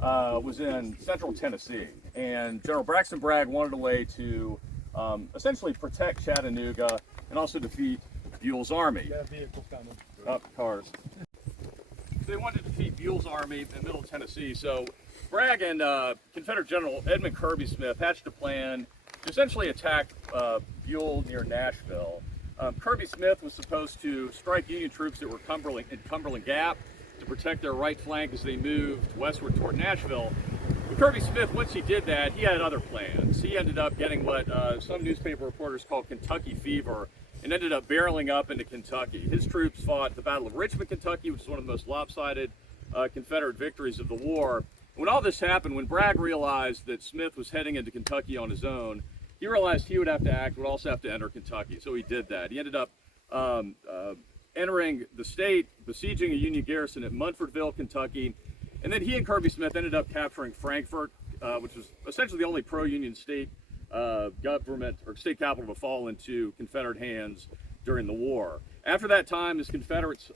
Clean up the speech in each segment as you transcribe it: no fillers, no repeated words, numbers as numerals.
was in central Tennessee, and General Braxton Bragg wanted a way to essentially protect Chattanooga and also defeat Buell's army. Got a vehicle coming. Cars. They wanted to defeat Buell's army in middle Tennessee, so Bragg and Confederate General Edmund Kirby Smith hatched a plan to essentially attack Buell near Nashville. Kirby Smith was supposed to strike Union troops that were in Cumberland Gap to protect their right flank as they moved westward toward Nashville. But Kirby Smith, once he did that, he had other plans. He ended up getting what some newspaper reporters call Kentucky fever, and ended up barreling up into Kentucky. His troops fought the Battle of Richmond, Kentucky, which is one of the most lopsided Confederate victories of the war. When all this happened, when Bragg realized that Smith was heading into Kentucky on his own, he realized he would have to act, would also have to enter Kentucky. So he did that. He ended up entering the state, besieging a Union garrison at Munfordville, Kentucky, and then he and Kirby Smith ended up capturing Frankfort, which was essentially the only pro-Union state government or state capital to fall into Confederate hands during the war. After that time, as Confederates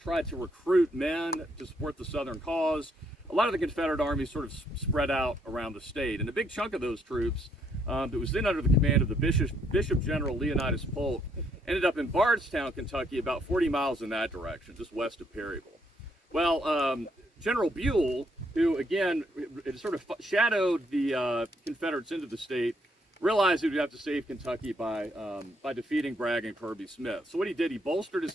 tried to recruit men to support the Southern cause, a lot of the Confederate army sort of spread out around the state, and a big chunk of those troops that was then under the command of the Bishop General Leonidas Polk ended up in Bardstown, Kentucky, about 40 miles in that direction, just west of Perryville. Well, General Buell, who again it sort of shadowed the Confederates into the state, realized he would have to save Kentucky by defeating Bragg and Kirby Smith. So what he did, he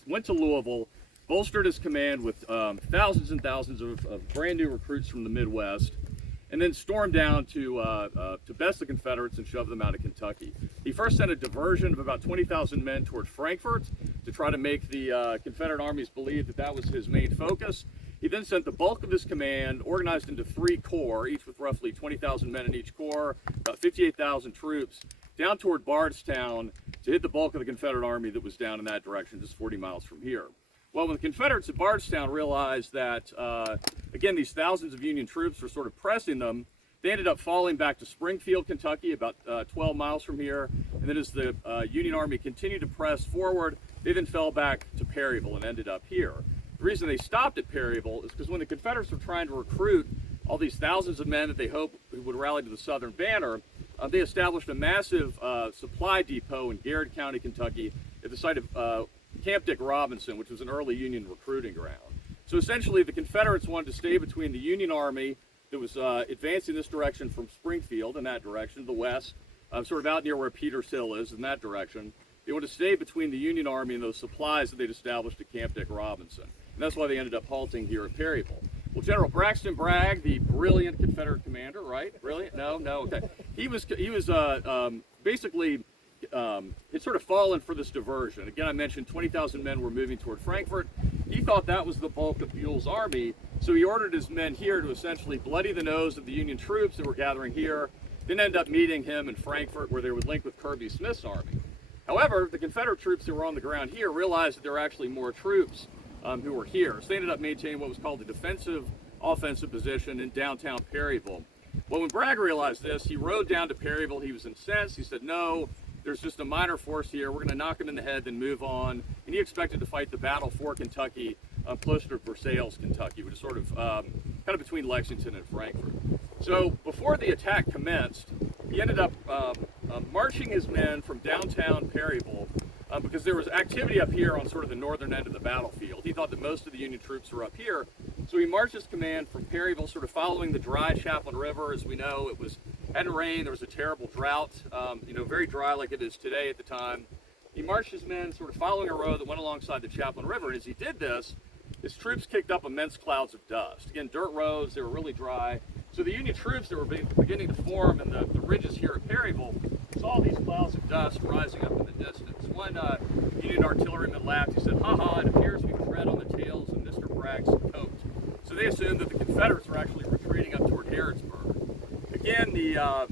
went to Louisville, bolstered his command with thousands and thousands of brand new recruits from the Midwest, and then stormed down to best the Confederates and shove them out of Kentucky. He first sent a diversion of about 20,000 men toward Frankfort to try to make the Confederate armies believe that that was his main focus. He then sent the bulk of his command, organized into 3 corps, each with roughly 20,000 men in each corps, about 58,000 troops, down toward Bardstown to hit the bulk of the Confederate army that was down in that direction, just 40 miles from here. Well, when the Confederates at Bardstown realized that, again, these thousands of Union troops were sort of pressing them, they ended up falling back to Springfield, Kentucky, about 12 miles from here. And then as the Union Army continued to press forward, they then fell back to Perryville and ended up here. The reason they stopped at Perryville is because when the Confederates were trying to recruit all these thousands of men that they hoped would rally to the Southern banner, they established a massive supply depot in Garrett County, Kentucky, at the site of Camp Dick Robinson, which was an early Union recruiting ground. So essentially, the Confederates wanted to stay between the Union Army that was advancing this direction from Springfield in that direction, the west, sort of out near where Peters Hill is in that direction. They wanted to stay between the Union Army and those supplies that they'd established at Camp Dick Robinson. And that's why they ended up halting here at Perryville. Well, General Braxton Bragg, the brilliant Confederate commander, right? Brilliant? No, okay. He was basically had sort of fallen for this diversion. Again, I mentioned 20,000 men were moving toward Frankfort. He thought that was the bulk of Buell's army, so he ordered his men here to essentially bloody the nose of the Union troops that were gathering here, then end up meeting him in Frankfort where they would link with Kirby Smith's army. However, the Confederate troops who were on the ground here realized that there were actually more troops who were here, so they ended up maintaining what was called a defensive offensive position in downtown Perryville. Well, when Bragg realized this, he rode down to Perryville. He was incensed. He said, no, there's just a minor force here. We're going to knock him in the head, then move on. And he expected to fight the battle for Kentucky closer to Versailles, Kentucky, which is sort of kind of between Lexington and Frankfort. So before the attack commenced, he ended up marching his men from downtown Perryville because there was activity up here on sort of the northern end of the battlefield. He thought that most of the Union troops were up here. So he marched his command from Perryville, sort of following the dry Chaplin River. As we know, it hadn't rained. There was a terrible drought, very dry like it is today at the time. He marched his men sort of following a road that went alongside the Chaplin River. And as he did this, his troops kicked up immense clouds of dust. Again, dirt roads, they were really dry. So the Union troops that were beginning to form in the ridges here at Perryville saw these clouds of dust rising up in the distance. One Union artilleryman laughed. He said, "Ha-ha, it appears we tread on the tails of Mr. Bragg's coat." So they assumed that the Confederates were actually retreating up toward Harrodsburg. Again, the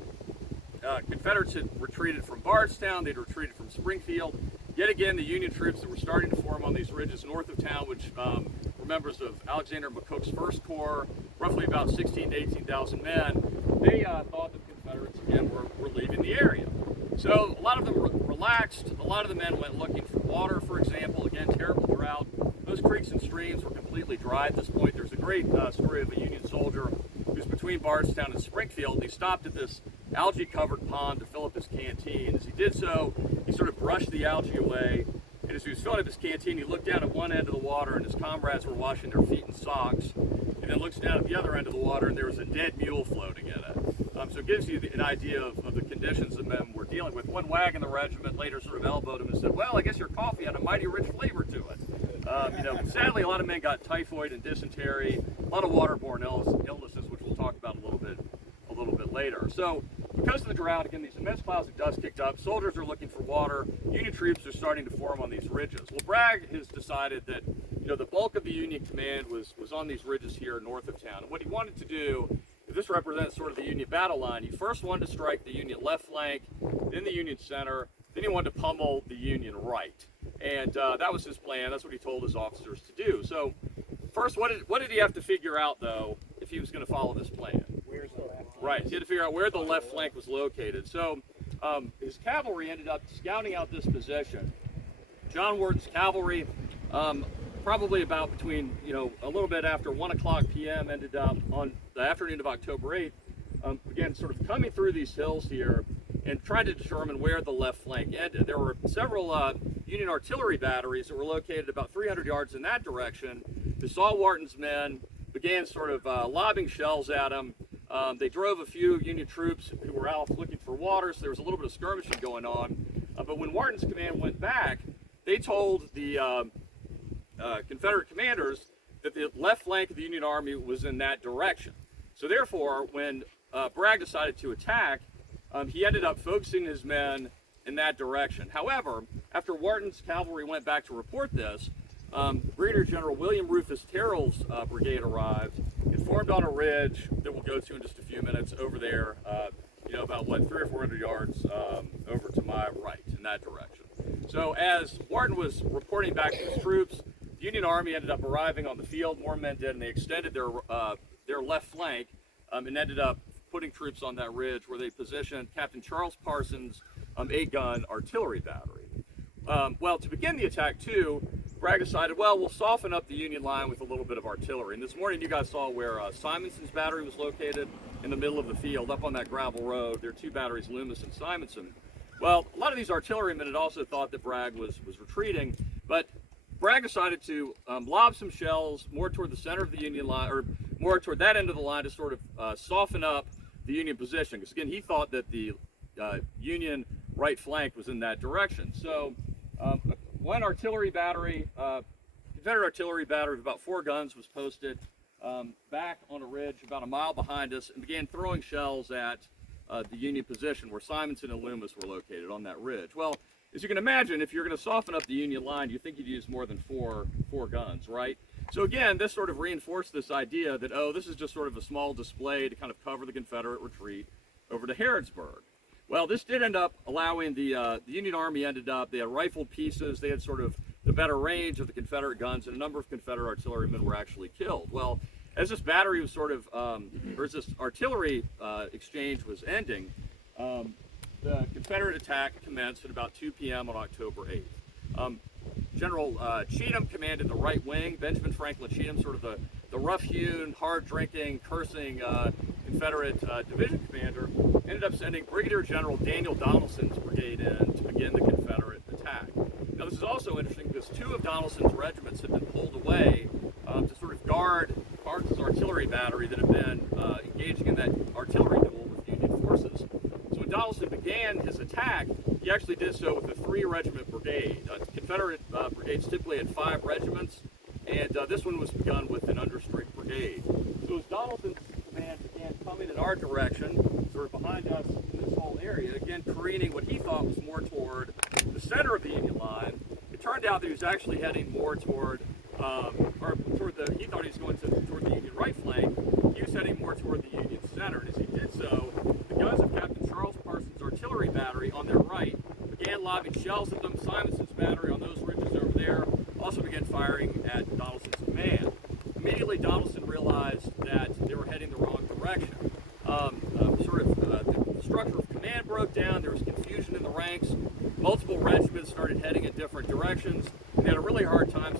Confederates had retreated from Bardstown. They'd retreated from Springfield. Yet again, the Union troops that were starting to form on these ridges north of town, which were members of Alexander McCook's First Corps, roughly about 16,000 to 18,000 men, they thought the Confederates again were leaving the area. So a lot of them relaxed. A lot of the men went looking for water, for example. Again, terrible drought. Those creeks and streams were completely dry at this point. There's a great story of a Union soldier who's between Bardstown and Springfield, and he stopped at this algae-covered pond to fill up his canteen. As he did so, he sort of brushed the algae away, and as he was filling up his canteen, he looked down at one end of the water, and his comrades were washing their feet in socks, and then looks down at the other end of the water, and there was a dead mule floating in it. So it gives you an idea of the conditions the men were dealing with. One wag in the regiment later sort of elbowed him and said, well, I guess your coffee had a mighty rich flavor to it. Sadly, a lot of men got typhoid and dysentery, a lot of waterborne illnesses, which we'll talk about a little bit later. So because of the drought, again, these immense clouds of dust kicked up, soldiers are looking for water, Union troops are starting to form on these ridges. Well, Bragg has decided that the bulk of the Union command was on these ridges here north of town. And what he wanted to do, this represents sort of the Union battle line. He first wanted to strike the Union left flank, then the Union center, then he wanted to pummel the Union right. And that was his plan. That's what he told his officers to do. So first, what did he have to figure out, though, if he was going to follow this plan? Where's the left? Right, he had to figure out where the left flank was located. So his cavalry ended up scouting out this position. John Wharton's cavalry, probably about between, a little bit after 1 o'clock p.m. ended up on the afternoon of October 8th, again, sort of coming through these hills here and trying to determine where the left flank ended. There were several Union artillery batteries that were located about 300 yards in that direction. They saw Wharton's men, began sort of lobbing shells at him. They drove a few Union troops who were out looking for water, so there was a little bit of skirmishing going on. But when Wharton's command went back, they told the Confederate commanders that the left flank of the Union Army was in that direction. So therefore, when Bragg decided to attack, he ended up focusing his men in that direction. However, after Wharton's cavalry went back to report this, Brigadier General William Rufus Terrell's brigade arrived and formed on a ridge that we'll go to in just a few minutes over there, about 300 or 400 yards over to my right in that direction. So as Wharton was reporting back to his troops, the Union Army ended up arriving on the field. More men did, and they extended their left flank and ended up putting troops on that ridge where they positioned Captain Charles Parsons' 8-gun artillery battery. Well, to begin the attack too, Bragg decided, well, we'll soften up the Union line with a little bit of artillery. And this morning you guys saw where Simonson's battery was located in the middle of the field, up on that gravel road. There are two batteries, Loomis and Simonson. Well, a lot of these artillerymen had also thought that Bragg was retreating, but Bragg decided to lob some shells more toward the center of the Union line, or more toward that end of the line to sort of soften up the Union position. Because again, he thought that the Union right flank was in that direction. So one artillery battery, Confederate artillery battery of about 4 guns was posted back on a ridge about a mile behind us and began throwing shells at the Union position where Simonson and Loomis were located on that ridge. Well, as you can imagine, if you're going to soften up the Union line, you think you'd use more than four guns, right? So again, this sort of reinforced this idea that, oh, this is just sort of a small display to kind of cover the Confederate retreat over to Harrodsburg. Well, this did end up allowing the Union Army they had rifled pieces, they had sort of the better range of the Confederate guns, and a number of Confederate artillerymen were actually killed. Well, as this battery was sort of, or as this artillery exchange was ending, the Confederate attack commenced at about 2 p.m. on October 8th. General Cheatham commanded the right wing. Benjamin Franklin Cheatham, sort of the rough-hewn, hard-drinking, cursing Confederate division commander, ended up sending Brigadier General Daniel Donelson's brigade in to begin the Confederate attack. Now this is also interesting because 2 of Donelson's regiments had been pulled away to sort of guard Parsons' artillery battery that had been engaging in that artillery duel with Union forces. So when Donelson began his attack, he actually did so with a 3-regiment brigade. Confederate brigades typically had 5 regiments, and this one was begun with an understrength brigade. So as Donelson's command began coming in our direction, sort of behind us in this whole area, again careening what he thought was more toward the center of the Union line, it turned out that he was actually heading more toward, he thought he was going toward the Union right flank. He was heading more toward the Union center, and as he did so, the guns of Captain Charles Parsons' artillery battery on their right began lobbing shells at them. Simonson's battery on those ridges over there also began firing at Donelson's command. Immediately, Donelson realized that they were heading the wrong direction. The structure of command broke down. There was confusion in the ranks. Multiple regiments started heading in different directions. They had a really hard time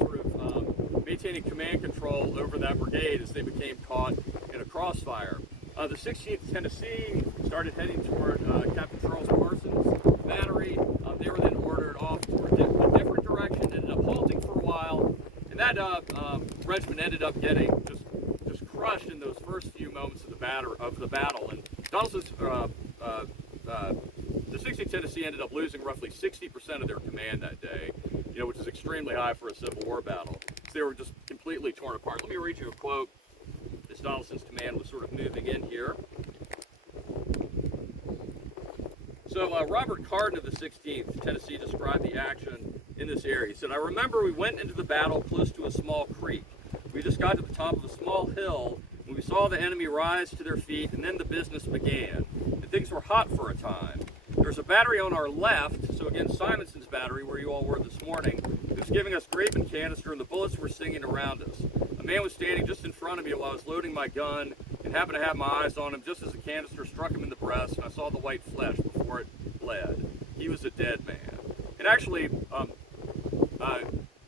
maintaining command control over that brigade as they became caught in a crossfire. The 16th Tennessee started heading toward Captain Charles Parsons' battery. They were then ordered off toward a different direction, ended up halting for a while, and that regiment ended up getting just crushed in those first few moments of the battle. And Donaldson's the 16th Tennessee ended up losing roughly 60% of their command that day, which is extremely high for a Civil War battle. So they were just completely torn apart. Let me read you a quote as Donaldson's command was sort of moving in here. So Robert Carden of the 16th Tennessee described the action in this area. He said, "I remember we went into the battle close to a small creek. We just got to the top of a small hill when we saw the enemy rise to their feet, and then the business began. And things were hot for a time. There was a battery on our left," so again Simonson's battery where you all were this morning, "it was giving us grape and canister, and the bullets were singing around us. A man was standing just in front of me while I was loading my gun and happened to have my eyes on him just as the canister struck him in the breast, and I saw the white flesh before it bled. He was a dead man." And actually,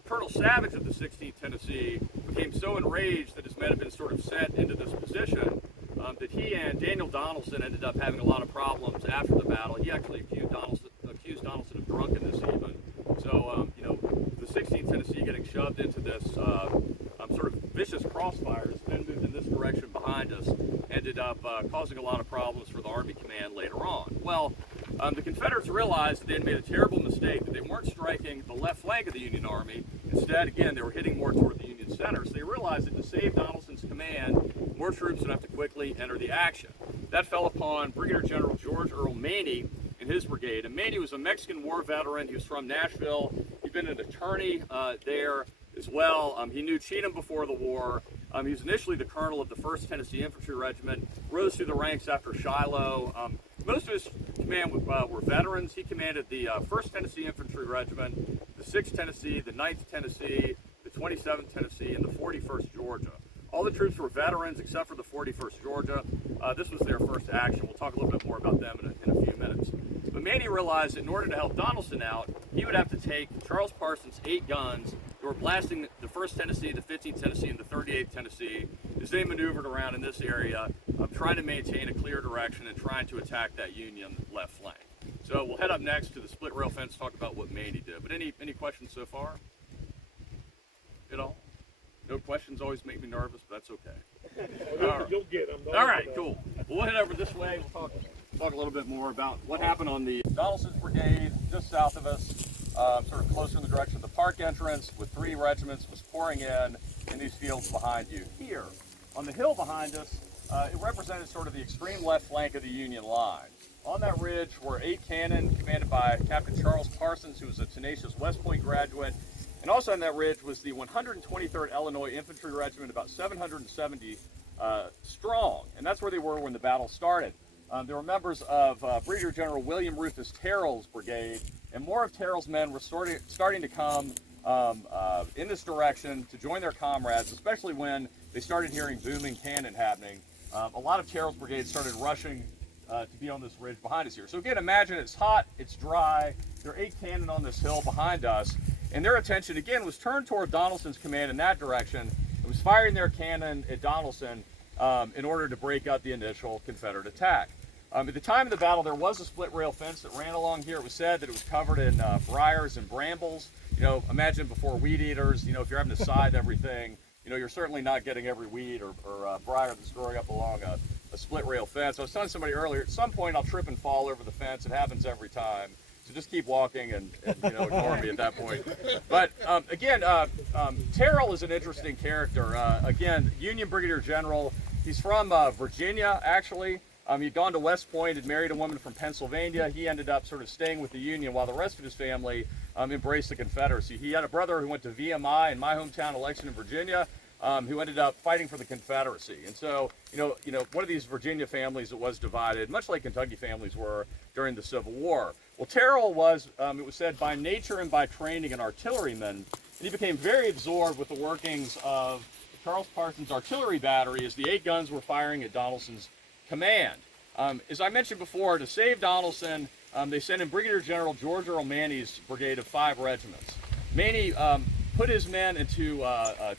Colonel Savage of the 16th Tennessee became so enraged that his men had been sort of sent into this position that he and Daniel Donaldson ended up having a lot of problems after the battle. He actually accused Donaldson of drunkenness even. So, the 16th Tennessee getting shoved into this sort of vicious crossfires, then moved in this direction behind us, ended up causing a lot of problems for the Army Command later on. Well, the Confederates realized that they had made a terrible mistake, that they weren't striking the left flank of the Union Army. Instead, again, they were hitting more toward the Union center. So they realized that to save Donaldson's command, more troops would have to quickly enter the action. That fell upon Brigadier General George Earl Maney and his brigade. And Maney was a Mexican War veteran. He was from Nashville. He'd been an attorney there as well. He knew Cheatham before the war. He was initially the colonel of the 1st Tennessee Infantry Regiment, rose through the ranks after Shiloh. Most of his command were veterans. He commanded the 1st Tennessee Infantry Regiment, the 6th Tennessee, the 9th Tennessee, the 27th Tennessee, and the 41st Georgia. All the troops were veterans except for the 41st Georgia. This was their first action. We'll talk a little bit more about them in a few minutes. But Maney realized that in order to help Donaldson out, he would have to take Charles Parsons' 8 guns that were blasting the 1st Tennessee, the 15th Tennessee, and the 38th Tennessee as they maneuvered around in this area, trying to maintain a clear direction and trying to attack that Union left flank. So we'll head up next to the split rail fence to talk about what Maney did. But any questions so far? At all? No questions always make me nervous, but that's okay. You'll get them. All right, cool. We'll head over this way. We'll talk a little bit more about what happened on the Donaldson's brigade just south of us, sort of closer in the direction of the park entrance, with 3 regiments was pouring in these fields behind you. Here, on the hill behind us, it represented sort of the extreme left flank of the Union line. On that ridge were 8 cannon commanded by Captain Charles Parsons, who was a tenacious West Point graduate. And also on that ridge was the 123rd Illinois Infantry Regiment, about 770 strong. And that's where they were when the battle started. They were members of Brigadier General William Rufus Terrell's brigade, and more of Terrell's men were starting to come in this direction to join their comrades, especially when they started hearing booming cannon happening. A lot of Terrell's brigade started rushing to be on this ridge behind us here. So again, imagine it's hot, it's dry, there are 8 cannon on this hill behind us, and their attention again was turned toward Donaldson's command in that direction. It was firing their cannon at Donaldson in order to break out the initial Confederate attack. At the time of the battle, there was a split rail fence that ran along here. It was said that it was covered in briars and brambles. Imagine before weed eaters, if you're having to scythe everything, you're certainly not getting every weed or briar that's growing up along a split rail fence. I was telling somebody earlier, at some point I'll trip and fall over the fence. It happens every time. So just keep walking and ignore me at that point. But again, Terrell is an interesting character. Again, Union Brigadier General. He's from Virginia, actually. He'd gone to West Point, had married a woman from Pennsylvania. He ended up sort of staying with the Union while the rest of his family embraced the Confederacy. He had a brother who went to VMI in my hometown election in Virginia, who ended up fighting for the Confederacy. And so, one of these Virginia families that was divided, much like Kentucky families were during the Civil War. Well, Terrell was, it was said, by nature and by training an artilleryman, and he became very absorbed with the workings of Charles Parsons' artillery battery as the 8 guns were firing at Donaldson's command. As I mentioned before, to save Donaldson, they sent in Brigadier General George Earl Maney's brigade of 5 regiments. Maney put his men into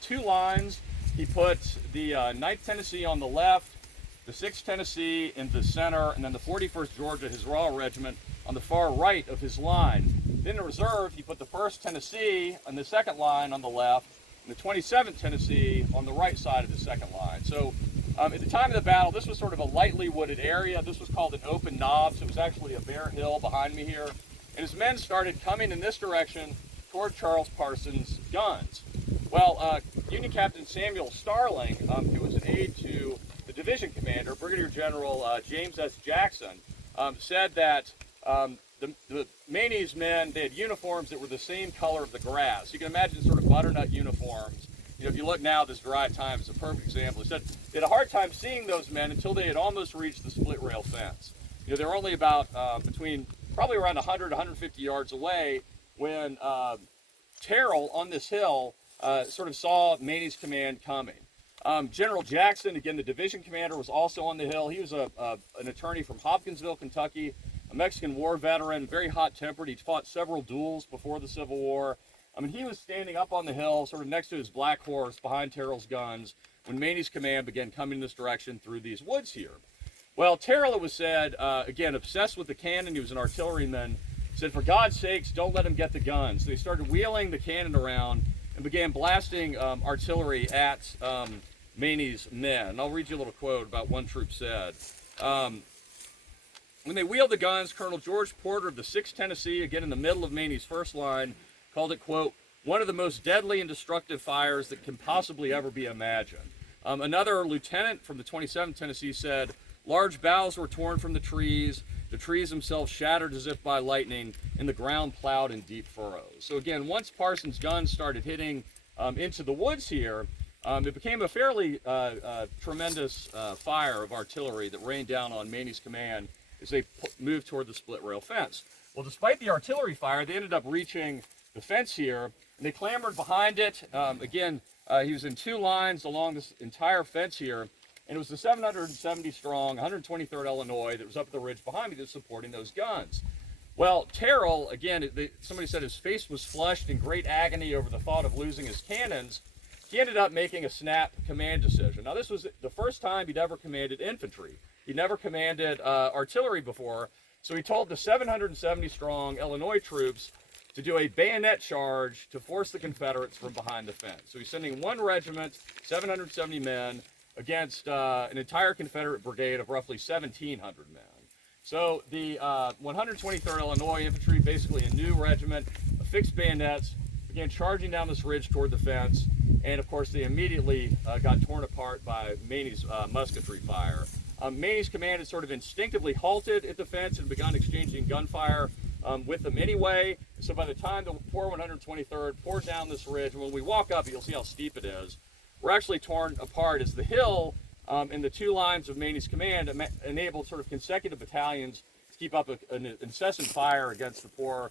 2 lines. He put the 9th Tennessee on the left, the 6th Tennessee in the center, and then the 41st Georgia, his Raw Regiment, on the far right of his line. Then in reserve, he put the 1st Tennessee on the second line on the left, and the 27th Tennessee on the right side of the second line. So at the time of the battle, this was sort of a lightly wooded area. This was called an open knob, so it was actually a bare hill behind me here. And his men started coming in this direction toward Charles Parsons' guns. Well, Union Captain Samuel Starling, who was an aide to the division commander, Brigadier General James S. Jackson, said that the Maney's men, they had uniforms that were the same color of the grass. You can imagine sort of butternut uniforms. You know, if you look now, this dry time is a perfect example. He said they had a hard time seeing those men until they had almost reached the split rail fence. You know, they were only about probably around 100, 150 yards away when Terrell on this hill sort of saw Maney's command coming. General Jackson, again, the division commander, was also on the hill. He was an attorney from Hopkinsville, Kentucky, a Mexican War veteran, very hot-tempered. He'd fought several duels before the Civil War. I mean, he was standing up on the hill, sort of next to his black horse behind Terrell's guns, when Maney's command began coming in this direction through these woods here. Well, Terrell, it was said, again, obsessed with the cannon, he was an artilleryman, said, for God's sakes, don't let him get the guns. So they started wheeling the cannon around and began blasting artillery at Maney's men. And I'll read you a little quote about one troop said. When they wheeled the guns, Colonel George Porter of the 6th Tennessee, again in the middle of Maney's first line, called it, quote, one of the most deadly and destructive fires that can possibly ever be imagined. Another lieutenant from the 27th Tennessee said, large boughs were torn from the trees themselves shattered as if by lightning, and the ground plowed in deep furrows. So again, once Parsons' guns started hitting into the woods here, it became a fairly tremendous fire of artillery that rained down on Maney's command as they moved toward the split rail fence. Well, despite the artillery fire, they ended up reaching the fence here, and they clambered behind it. Again, he was in two lines along this entire fence here, and it was the 770 strong 123rd Illinois that was up the ridge behind me that was supporting those guns. Well, Terrell, again, somebody said his face was flushed in great agony over the thought of losing his cannons. He ended up making a snap command decision. Now, this was the first time he'd ever commanded infantry. He'd never commanded artillery before, so he told the 770 strong Illinois troops to do a bayonet charge to force the Confederates from behind the fence. So he's sending one regiment, 770 men, against an entire Confederate brigade of roughly 1,700 men. So the 123rd Illinois Infantry, basically a new regiment, fixed bayonets, began charging down this ridge toward the fence, and of course they immediately got torn apart by Maney's musketry fire. Maney's command had sort of instinctively halted at the fence and begun exchanging gunfire with them anyway. So by the time the poor 123rd poured down this ridge, and when we walk up, you'll see how steep it is, we're actually torn apart as the hill and the two lines of Maney's command enabled sort of consecutive battalions to keep up an incessant fire against the poor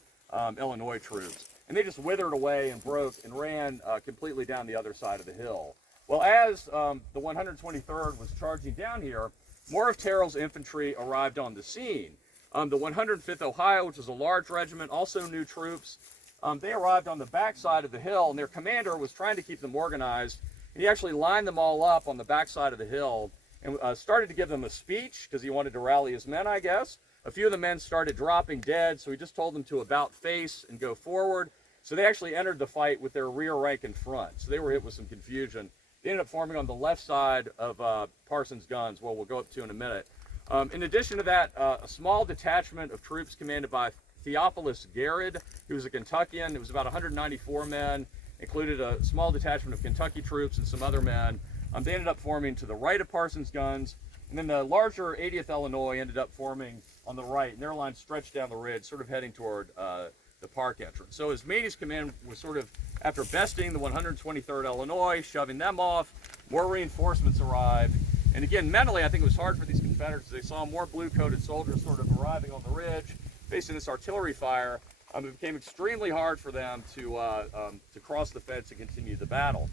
Illinois troops. And they just withered away and broke and ran completely down the other side of the hill. Well, as the 123rd was charging down here, more of Terrell's infantry arrived on the scene. The 105th Ohio, which was a large regiment, also new troops, they arrived on the backside of the hill, and their commander was trying to keep them organized. And he actually lined them all up on the backside of the hill and started to give them a speech because he wanted to rally his men, I guess. A few of the men started dropping dead, so he just told them to about face and go forward. So they actually entered the fight with their rear rank in front. So they were hit with some confusion. They ended up forming on the left side of Parsons' guns, well, we'll go up to in a minute. In addition to that, a small detachment of troops commanded by Theophilus Garrett, who was a Kentuckian. It was about 194 men, included a small detachment of Kentucky troops and some other men. They ended up forming to the right of Parsons' guns, and then the larger 80th Illinois ended up forming on the right, and their line stretched down the ridge, sort of heading toward the park entrance. So as Maney's command was sort of, after besting the 123rd Illinois, shoving them off, more reinforcements arrived. And again, mentally, I think it was hard for these Confederates. They saw more blue-coated soldiers sort of arriving on the ridge, facing this artillery fire. It became extremely hard for them to cross the fence and continue the battle.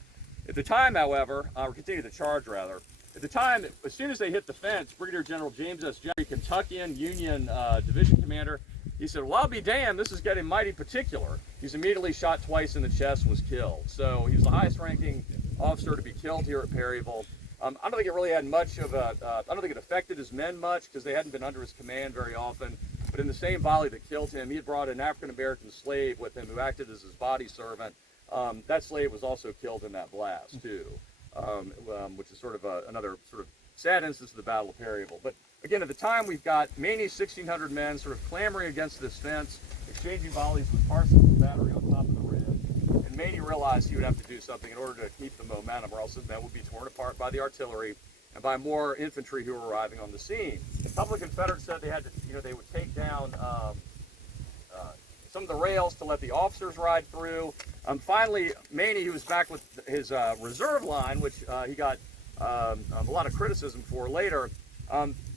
At the time, however, or continue the charge rather, at the time, as soon as they hit the fence, Brigadier General James S. Jeffrey, Kentuckian Union Division Commander, he said, well, I'll be damned, this is getting mighty particular. He's immediately shot twice in the chest, was killed. So he was the highest ranking officer to be killed here at Perryville. I don't think it really had much of a, I don't think it affected his men much because they hadn't been under his command very often. But in the same volley that killed him, he had brought an African-American slave with him who acted as his body servant. That slave was also killed in that blast too, which is sort of another sort of sad instance of the Battle of Perryville. But again, at the time, we've got Maney's 1,600 men sort of clamoring against this fence, exchanging volleys with Parsons' battery on top of the ridge. And Maney realized he would have to do something in order to keep the momentum, or else his men would be torn apart by the artillery and by more infantry who were arriving on the scene. A couple of Confederates said they had to, they would take down some of the rails to let the officers ride through. Finally, Maney, who was back with his reserve line, which he got a lot of criticism for later,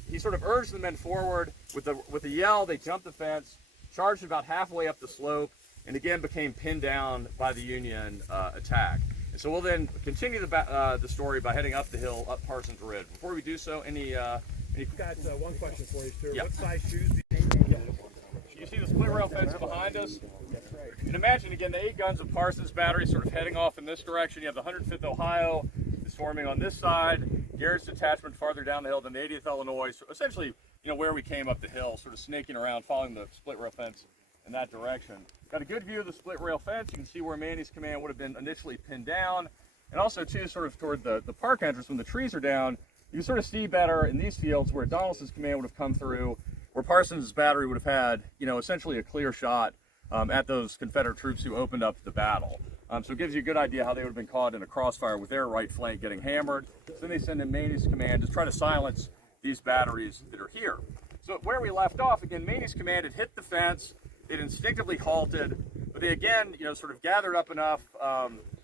he sort of urged the men forward. With a yell, they jumped the fence, charged about halfway up the slope, and again became pinned down by the Union attack. And so we'll then continue the story by heading up the hill, up Parsons Ridge. Before we do so, any I've got one question for you, Stuart. Yeah. What size shoes do you need? You see the split rail fence behind us? And imagine again the 8 guns of Parsons Battery sort of heading off in this direction. You have the 105th Ohio is forming on this side, Garrett's detachment farther down the hill than the 80th Illinois. So essentially, where we came up the hill, sort of snaking around, following the split rail fence in that direction. Got a good view of the split rail fence. You can see where Maney's command would have been initially pinned down. And also too, sort of toward the park entrance when the trees are down, you can sort of see better in these fields where Donaldson's command would have come through, where Parsons' battery would have had, essentially a clear shot at those Confederate troops who opened up the battle. So it gives you a good idea how they would have been caught in a crossfire with their right flank getting hammered. So then they send in Maney's command to try to silence these batteries that are here. So where we left off, again, Maney's command had hit the fence. They'd instinctively halted, but they again, sort of gathered up enough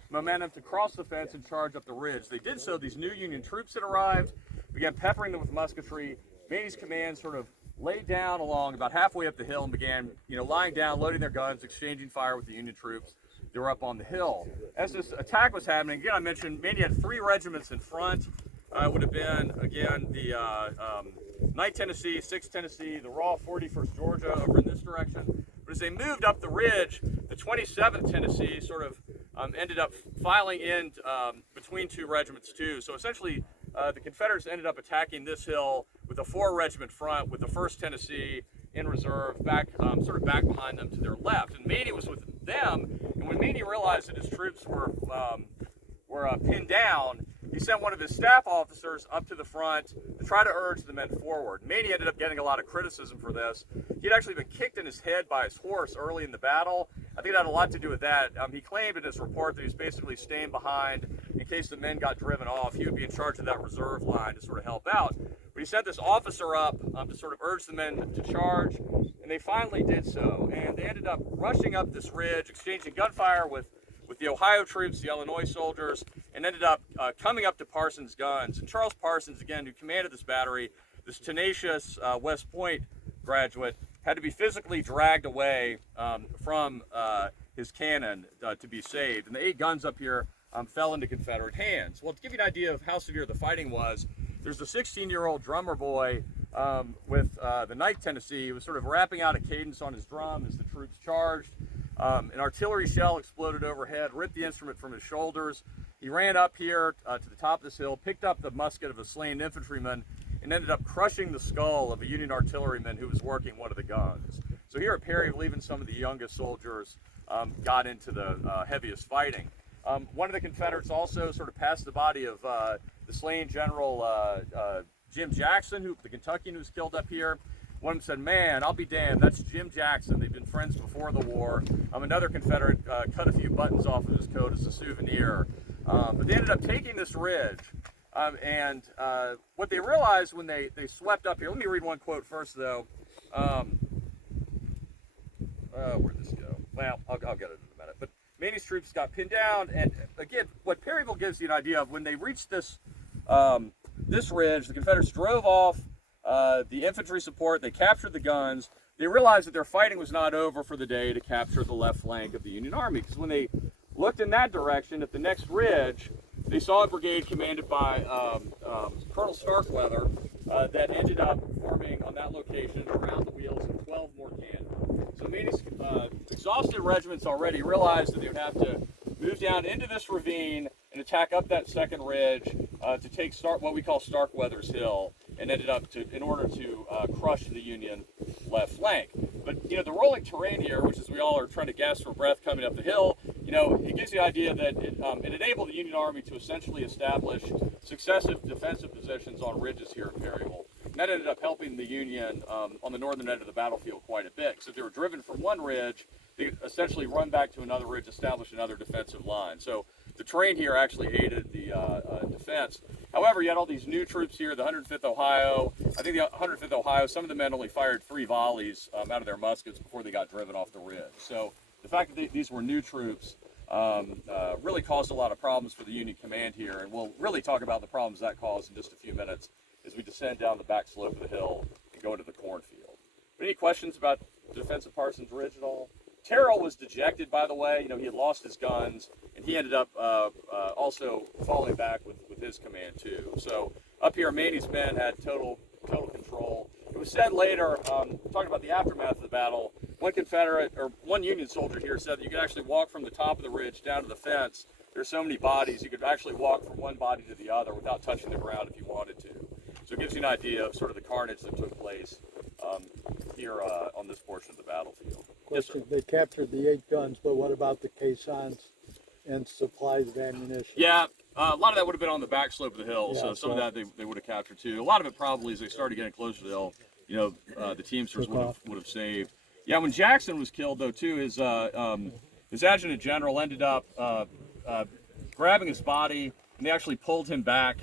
momentum to cross the fence and charge up the ridge. They did so. These new Union troops had arrived, began peppering them with musketry. Maney's command sort of laid down along about halfway up the hill and began, lying down, loading their guns, exchanging fire with the Union troops. They were up on the hill. As this attack was happening, again, I mentioned Maney had 3 regiments in front. It would have been, again, the 9th Tennessee, 6th Tennessee, the raw 41st Georgia over in this direction. But as they moved up the ridge, the 27th Tennessee sort of ended up filing in between 2 regiments too. So essentially, the Confederates ended up attacking this hill with a 4-regiment front, with the 1st Tennessee in reserve, back behind them to their left. And Maney was with them, and when Maney realized that his troops were pinned down, he sent one of his staff officers up to the front to try to urge the men forward. Maney ended up getting a lot of criticism for this. He'd actually been kicked in his head by his horse early in the battle. I think it had a lot to do with that. He claimed in his report that he was basically staying behind in case the men got driven off. He would be in charge of that reserve line to sort of help out. But he sent this officer up to sort of urge the men to charge, and they finally did so. And they ended up rushing up this ridge, exchanging gunfire with the Ohio troops, the Illinois soldiers, and ended up coming up to Parsons' guns. And Charles Parsons, again, who commanded this battery, this tenacious West Point graduate, had to be physically dragged away from his cannon to be saved. And the 8 guns up here fell into Confederate hands. Well, to give you an idea of how severe the fighting was, there's a 16-year-old drummer boy with the 9th Tennessee who was sort of rapping out a cadence on his drum as the troops charged. An artillery shell exploded overhead, ripped the instrument from his shoulders. He ran up here to the top of this hill, picked up the musket of a slain infantryman, and ended up crushing the skull of a Union artilleryman who was working one of the guns. So here at Perryville, even some of the youngest soldiers got into the heaviest fighting. One of the Confederates also sort of passed the body of the slain General Jim Jackson, the Kentuckian who was killed up here. One of them said, "Man, I'll be damned, that's Jim Jackson. They've been friends before the war." Another Confederate cut a few buttons off of his coat as a souvenir. But they ended up taking this ridge. And what they realized when they swept up here, let me read one quote first, though. Where'd this go? Well, I'll get it in a minute. But Maney's troops got pinned down, and again, what Perryville gives you an idea of, when they reached this ridge, the Confederates drove off the infantry support, they captured the guns. They realized that their fighting was not over for the day to capture the left flank of the Union Army, because when they looked in that direction at the next ridge, they saw a brigade commanded by Colonel Starkweather that ended up forming on that location around the wheels of 12 more cannon. So Maney's exhausted regiments already realized that they would have to move down into this ravine and attack up that second ridge to take what we call Starkweather's Hill, and ended up in order to crush the Union left flank. But the rolling terrain here, which is we all are trying to gasp for breath coming up the hill, it gives the idea that it enabled the Union Army to essentially establish successive defensive positions on ridges here at Perryville. And that ended up helping the Union on the northern end of the battlefield quite a bit. So if they were driven from one ridge, they essentially run back to another ridge, establish another defensive line. So the terrain here actually aided the defense. However, you had all these new troops here, the 105th Ohio. I think the 105th Ohio, some of the men only fired 3 volleys out of their muskets before they got driven off the ridge. So the fact that these were new troops really caused a lot of problems for the Union command here, and we'll really talk about the problems that caused in just a few minutes as we descend down the back slope of the hill and go into the cornfield. Any questions about the defense of Parsons Ridge at all? Terrell was dejected, by the way. He had lost his guns, and he ended up also falling back with his command too. So up here, Maney's men had total control. It was said later, talking about the aftermath of the battle, one Union soldier here said that you could actually walk from the top of the ridge down to the fence. There's so many bodies, you could actually walk from one body to the other without touching the ground if you wanted to. So it gives you an idea of sort of the carnage that took place here on this portion of the battlefield. Question, yes, sir. they captured the 8 guns, but what about the caissons and supplies of ammunition? Yeah, a lot of that would have been on the back slope of the hill, Yeah, so some of that they would have captured too. A lot of it probably, as they started getting closer to the hill, the Teamsters would have saved. Yeah, when Jackson was killed though too, his adjutant general ended up grabbing his body, and they actually pulled him back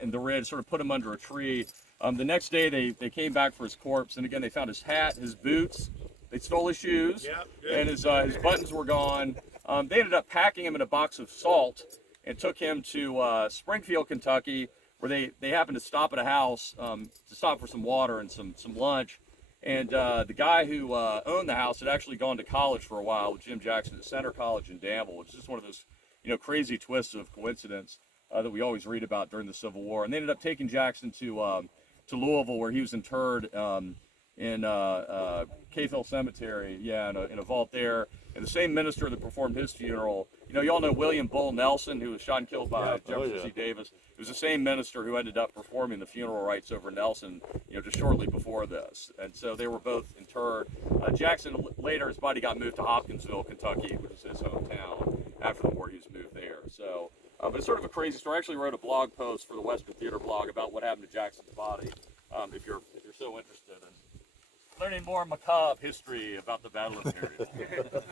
in the ridge, sort of put him under a tree. The next day they came back for his corpse, and again they found his hat, his boots. They stole his shoes, and his buttons were gone. They ended up packing him in a box of salt and took him to Springfield, Kentucky, where they happened to stop at a house to stop for some water and some lunch. And the guy who owned the house had actually gone to college for a while with Jim Jackson at Center College in Danville, which is just one of those crazy twists of coincidence that we always read about during the Civil War. And they ended up taking Jackson to Louisville, where he was interred in Cave Cemetery, in a vault there. And the same minister that performed his funeral, you all know William Bull Nelson, who was shot and killed by Jefferson C. Davis. It was the same minister who ended up performing the funeral rites over Nelson, just shortly before this. And so they were both interred. Jackson, later, his body got moved to Hopkinsville, Kentucky, which is his hometown. After the war, he was moved there. So, but it's sort of a crazy story. I actually wrote a blog post for the Western Theater blog about what happened to Jackson's body, if you're so interested in learning more macabre history about the Battle of Perryville.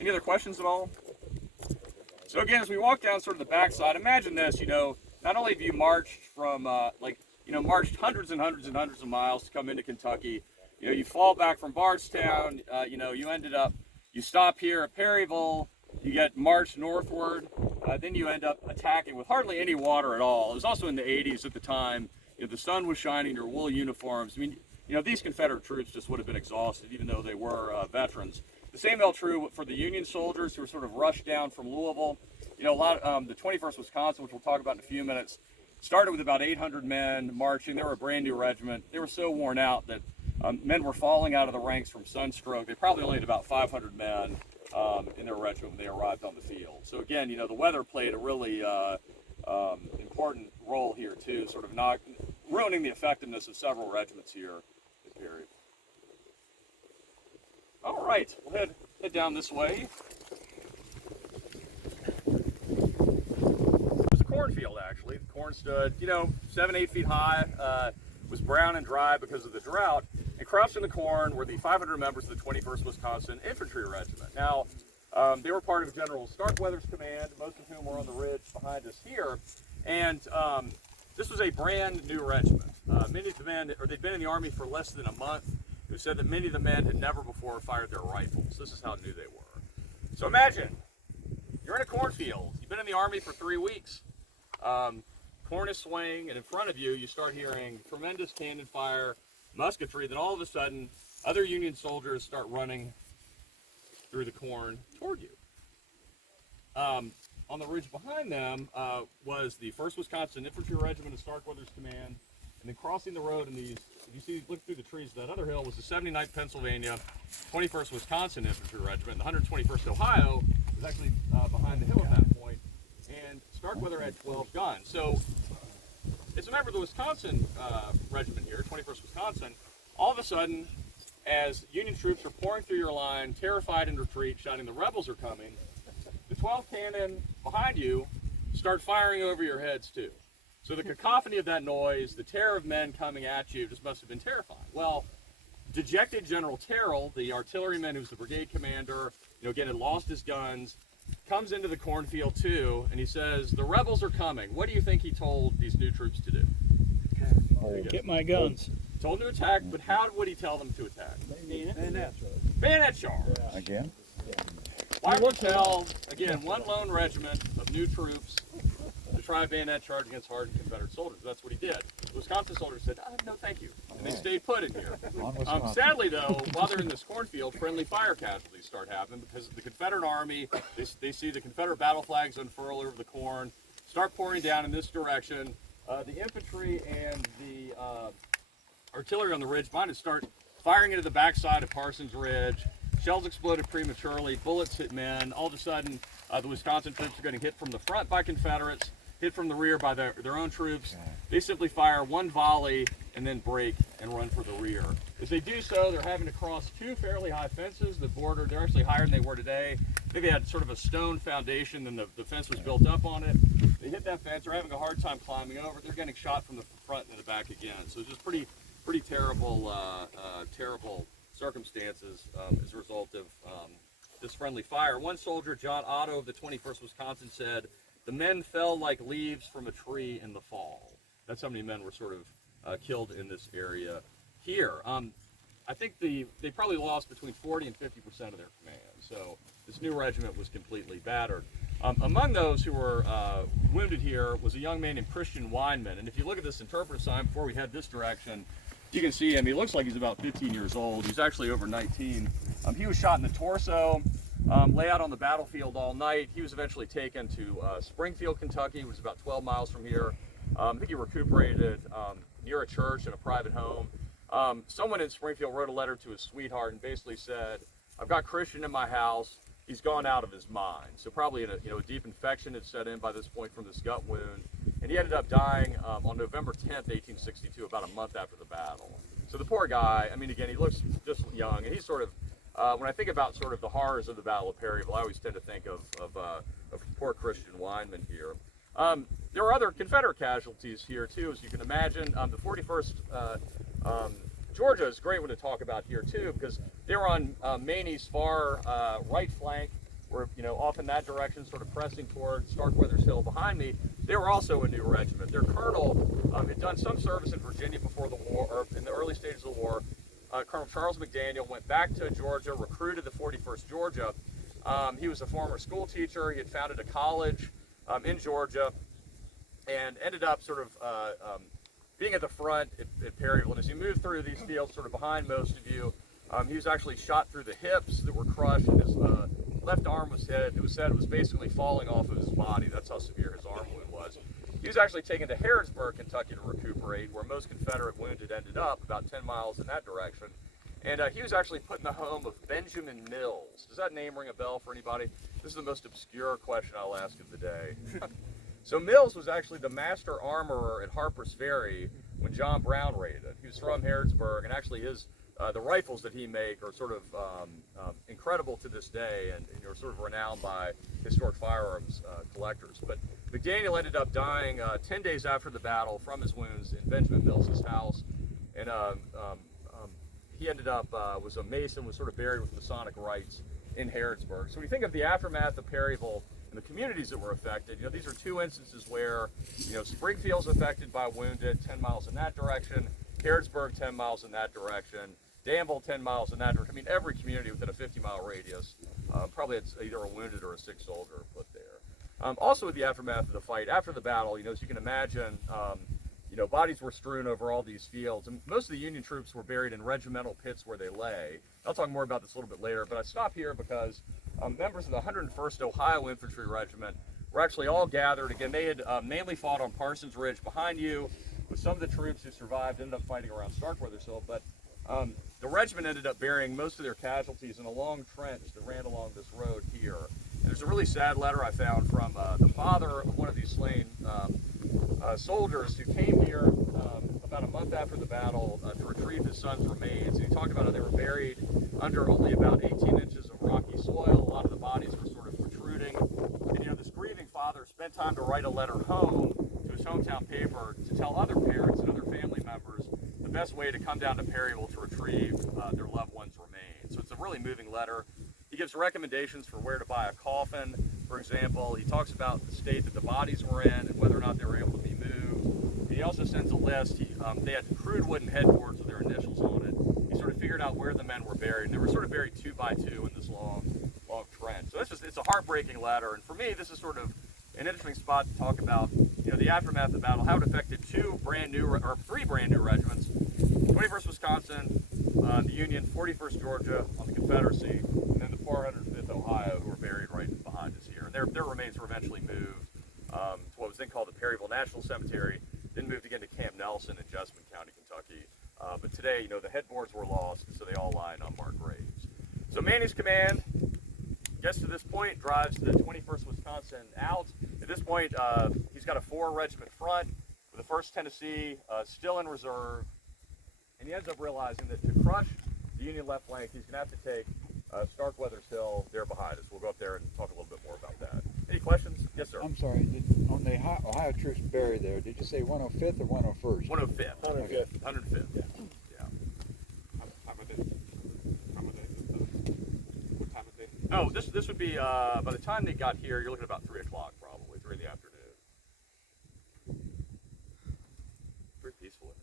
Any other questions at all? So again, as we walk down sort of the backside, imagine this, not only have you marched from, marched hundreds and hundreds and hundreds of miles to come into Kentucky, you fall back from Bardstown, you stop here at Perryville, you get marched northward, then you end up attacking with hardly any water at all. It was also in the 80s at the time. The sun was shining, your wool uniforms. I mean, these Confederate troops just would have been exhausted, even though they were veterans. The same held true for the Union soldiers who were sort of rushed down from Louisville. The 21st Wisconsin, which we'll talk about in a few minutes, started with about 800 men marching. They were a brand new regiment. They were so worn out that men were falling out of the ranks from sunstroke. They probably only had about 500 men in their regiment when they arrived on the field. So again, the weather played a really important role here too, sort of not ruining the effectiveness of several regiments here in Perry. All right, we'll head down this way. It was a cornfield, actually. The corn stood, 7-8 feet high, was brown and dry because of the drought, and crouched in the corn were the 500 members of the 21st Wisconsin Infantry Regiment. Now, they were part of General Starkweather's command, most of whom were on the ridge behind us here, and this was a brand new regiment. Many of the men, they'd been in the Army for less than a month, who said that many of the men had never before fired their rifles. This is how new they were. So imagine, you're in a cornfield, you've been in the Army for 3 weeks, corn is swaying, and in front of you, you start hearing tremendous cannon fire, musketry, then all of a sudden, other Union soldiers start running through the corn toward you. On the ridge behind them was the 1st Wisconsin Infantry Regiment of Starkweather's command, and then crossing the road in these, if you see, look through the trees, that other hill was the 79th Pennsylvania 21st Wisconsin Infantry Regiment. The 121st Ohio was actually behind the hill at that point. And Starkweather had 12 guns. So it's a member of the Wisconsin regiment here, 21st Wisconsin. All of a sudden, as Union troops are pouring through your line, terrified in retreat, shouting the rebels are coming, the 12th cannon behind you start firing over your heads too. So the cacophony of that noise, the terror of men coming at you, just must have been terrifying. Well, dejected General Terrell, the artilleryman who's the brigade commander, again had lost his guns, comes into the cornfield too, and he says, the rebels are coming. What do you think he told these new troops to do? Get my guns. Told them to attack, but how would he tell them to attack? Bayonet charge. Again? Why would tell, again, one lone regiment of new troops to try a bayonet charge against hardened Confederate soldiers? That's what he did. The Wisconsin soldiers said, no thank you, and they stayed put in here. Sadly though, while they're in this cornfield, friendly fire casualties start happening because the Confederate army, they see the Confederate battle flags unfurl over the corn, start pouring down in this direction. The infantry and the artillery on the ridge behind it start firing into the backside of Parsons Ridge. Shells exploded prematurely, bullets hit men. All of a sudden, the Wisconsin troops are getting hit from the front by Confederates, hit from the rear by their own troops. They simply fire one volley and then break and run for the rear. As they do so, they're having to cross two fairly high fences. The border, they're actually higher than they were today. I think they had sort of a stone foundation, and the fence was built up on it. They hit that fence, they're having a hard time climbing over. They're getting shot from the front and the back again. So it's just pretty terrible, terrible circumstances as a result of this friendly fire. One soldier, John Otto of the 21st Wisconsin, said, the men fell like leaves from a tree in the fall. That's how many men were sort of killed in this area here. I think they probably lost between 40 and 50% of their command. So this new regiment was completely battered. Among those who were wounded here was a young man named Christian Weinman. And if you look at this interpretive sign before we head this direction, you can see him. He looks like he's about 15 years old. He's actually over 19. He was shot in the torso, lay out on the battlefield all night. He was eventually taken to Springfield, Kentucky, which is about 12 miles from here. I think he recuperated near a church in a private home. Someone in Springfield wrote a letter to his sweetheart and basically said, I've got Christian in my house. He's gone out of his mind. So probably a deep infection had set in by this point from this gut wound. And he ended up dying on November 10th, 1862, about a month after the battle. So the poor guy, I mean, again, he looks just young, and he's sort of, when I think about sort of the horrors of the Battle of Perryville, I always tend to think of poor Christian Weinman here. There were other Confederate casualties here too, as you can imagine. The 41st Georgia is a great one to talk about here too, because they were on Maney's far right flank. We're off in that direction, sort of pressing toward Starkweather's Hill behind me. They were also a new regiment. Their colonel had done some service in Virginia before the war, or in the early stages of the war. Colonel Charles McDaniel went back to Georgia, recruited the 41st Georgia. He was a former school teacher. He had founded a college in Georgia, and ended up sort of being at the front at Perryville. And as he moved through these fields, sort of behind most of you, he was actually shot through the hips that were crushed, and his left arm was hit. It was said it was basically falling off of his body. That's how severe his arm wound was. He was actually taken to Harrodsburg, Kentucky to recuperate, where most Confederate wounded ended up, about 10 miles in that direction. And he was actually put in the home of Benjamin Mills. Does that name ring a bell for anybody? This is the most obscure question I'll ask of the day. So Mills was actually the master armorer at Harper's Ferry when John Brown raided. He was from Harrodsburg, and actually the rifles that he made are sort of incredible to this day, and are sort of renowned by historic firearms collectors. But McDaniel ended up dying 10 days after the battle from his wounds in Benjamin Mills's house, and he ended up was a Mason, was sort of buried with Masonic rites in Harrodsburg. So when you think of the aftermath of Perryville and the communities that were affected, these are two instances where Springfield's affected by wounded, 10 miles in that direction, Harrodsburg 10 miles in that direction, Danville 10 miles in that direction. I mean, every community within a 50-mile radius probably had either a wounded or a sick soldier put there. Also with the aftermath of the fight, after the battle, as you can imagine, bodies were strewn over all these fields, and most of the Union troops were buried in regimental pits where they lay. I'll talk more about this a little bit later, but I stop here because members of the 101st Ohio Infantry Regiment were actually all gathered. Again, they had mainly fought on Parsons Ridge behind you, with some of the troops who survived ended up fighting around Starkweather Hill, but the regiment ended up burying most of their casualties in a long trench that ran along this road here. There's a really sad letter I found from the father of one of these slain soldiers who came here about a month after the battle to retrieve his son's remains. And he talked about how they were buried under only about 18 inches of rocky soil. A lot of the bodies were sort of protruding. And this grieving father spent time to write a letter home to his hometown paper to tell other parents and other family members the best way to come down to Perryville to retrieve their loved one's remains. So it's a really moving letter. He gives recommendations for where to buy a coffin, for example. He talks about the state that the bodies were in and whether or not they were able to be moved. And he also sends a list. They had crude wooden headboards with their initials on it. He sort of figured out where the men were buried. And they were sort of buried 2 by 2 in this long trench. So it's a heartbreaking letter. And for me, this is sort of an interesting spot to talk about, the aftermath of the battle, how it affected 3 brand new regiments: 21st Wisconsin, the Union, 41st Georgia on the Confederacy, and then the 405th Ohio, who were buried right behind us here. And their remains were eventually moved to what was then called the Perryville National Cemetery, then moved again to Camp Nelson in Jessamine County, Kentucky. But today, the headboards were lost, so they all lie in unmarked graves. So Maney's command gets to this point, drives the 21st Wisconsin out. At this point, he's got a 4-regiment front with the 1st Tennessee still in reserve. And he ends up realizing that to crush the Union left flank, he's going to have to take Starkweather's Hill there behind us. We'll go up there and talk a little bit more about that. Any questions? Yes, sir. I'm sorry, on the Ohio troops buried there, did you say 105th or 101st? 105th. 105th. 105th. Yeah. What time of day? Oh, this would be, by the time they got here, you're looking at about 3 o'clock probably, 3 in the afternoon. Pretty peaceful.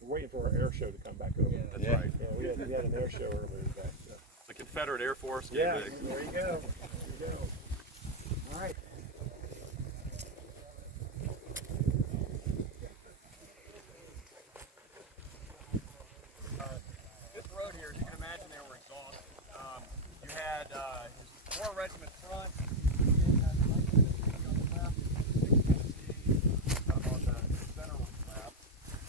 We're waiting for our air show to come back over. Yeah, that's right. Yeah, we had an air show earlier today. So. The Confederate Air Force. Yeah, There there you go. There you go. All right. This road here, as you can imagine, they were exhausted. You had his 4-regiment front, on the center map.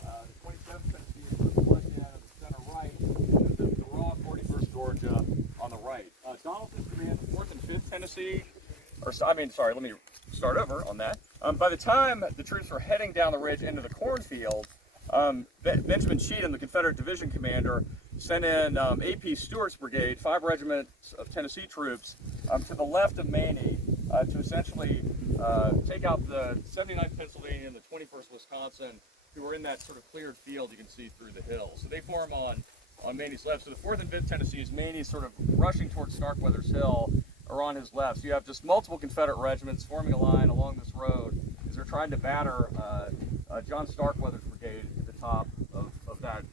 The 27th Tennessee is the left end of the center right, and the raw 41st Georgia on the right. Donaldson's command, 4th and 5th Tennessee, let me start over on that. By the time the troops were heading down the ridge into the Cornfield, Benjamin Cheatham, the Confederate division commander, sent in A.P. Stuart's brigade, 5 regiments of Tennessee troops, to the left of Maney to essentially take out the 79th Pennsylvania and the 21st Wisconsin, who were in that sort of cleared field you can see through the hill. So they form on Maney's left. So the 4th and 5th Tennessee's, Maney's sort of rushing towards Starkweather's Hill, are on his left. So you have just multiple Confederate regiments forming a line along this road as they're trying to batter John Starkweather's brigade at the top of that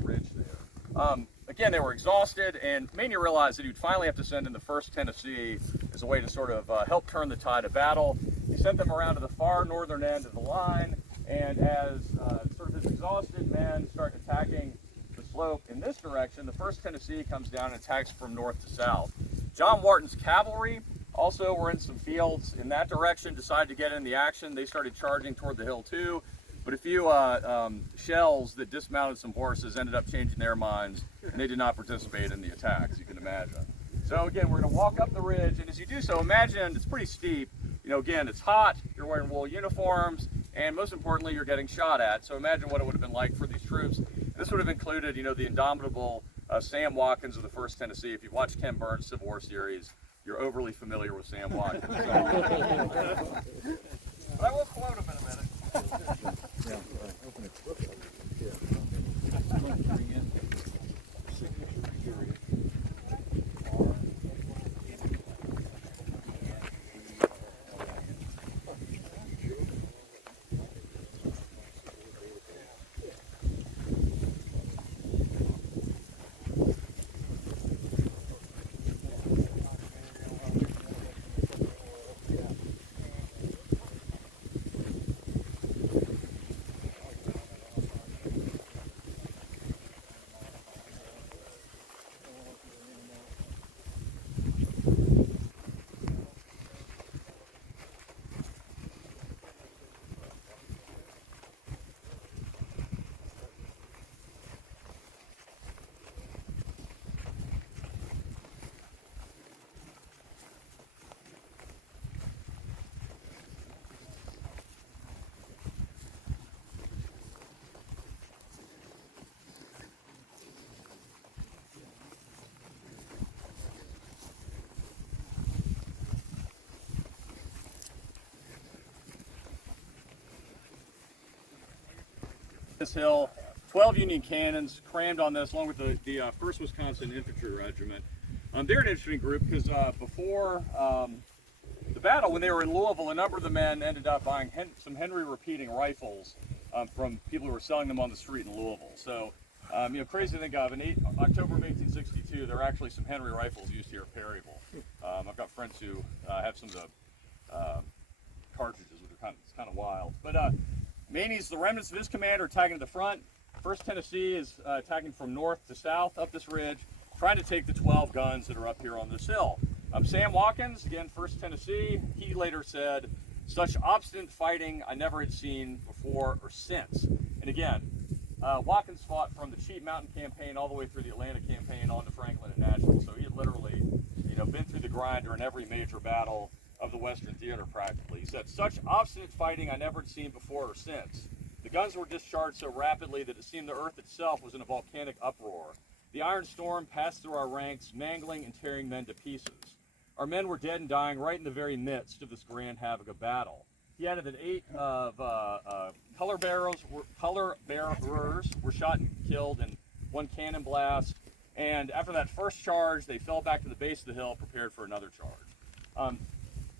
ridge there. Again, they were exhausted, and Maney realized that he'd finally have to send in the 1st Tennessee as a way to sort of help turn the tide of battle. He sent them around to the far northern end of the line, and as sort of his exhausted men start attacking the slope in this direction, the 1st Tennessee comes down and attacks from north to south. John Wharton's cavalry also were in some fields in that direction, decided to get in the action. They started charging toward the hill too, but a few shells that dismounted some horses ended up changing their minds, and they did not participate in the attack, as you can imagine. So again, we're going to walk up the ridge, and as you do so, imagine it's pretty steep. Again, it's hot, you're wearing wool uniforms, and most importantly, you're getting shot at. So imagine what it would have been like for these troops. This would have included, the indomitable Sam Watkins of the 1st Tennessee. If you've watched Ken Burns' Civil War series, you're overly familiar with Sam Watkins. But I will quote him in a minute. Yeah, open it. This hill, 12 Union cannons crammed on this, along with the 1st Wisconsin Infantry Regiment. They're an interesting group because before the battle, when they were in Louisville, a number of the men ended up buying some Henry repeating rifles from people who were selling them on the street in Louisville. So, crazy to think of, in October of 1862, there are actually some Henry rifles used here at Perryville. I've got friends who have some of the cartridges, which are kind of wild. But Maney's, the remnants of his command are attacking at the front. 1st Tennessee is attacking from north to south up this ridge, trying to take the 12 guns that are up here on this hill. Sam Watkins, again, 1st Tennessee, he later said, "Such obstinate fighting I never had seen before or since." And again, Watkins fought from the Cheat Mountain campaign all the way through the Atlanta campaign on to Franklin and Nashville. So he had literally, been through the grinder in every major battle of the Western Theater practically. He said, "Such obstinate fighting I never had seen before or since. The guns were discharged so rapidly that it seemed the earth itself was in a volcanic uproar. The iron storm passed through our ranks, mangling and tearing men to pieces. Our men were dead and dying right in the very midst of this grand havoc of battle." He added that 8 of color bearers were shot and killed in one cannon blast. And after that first charge, they fell back to the base of the hill, prepared for another charge.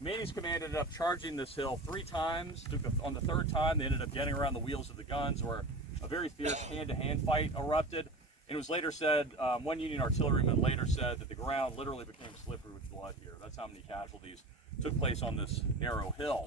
Maney's command ended up charging this hill 3 times. On the 3rd time, they ended up getting around the wheels of the guns, where a very fierce hand-to-hand fight erupted. And it was later said, one Union artilleryman later said that the ground literally became slippery with blood here. That's how many casualties took place on this narrow hill.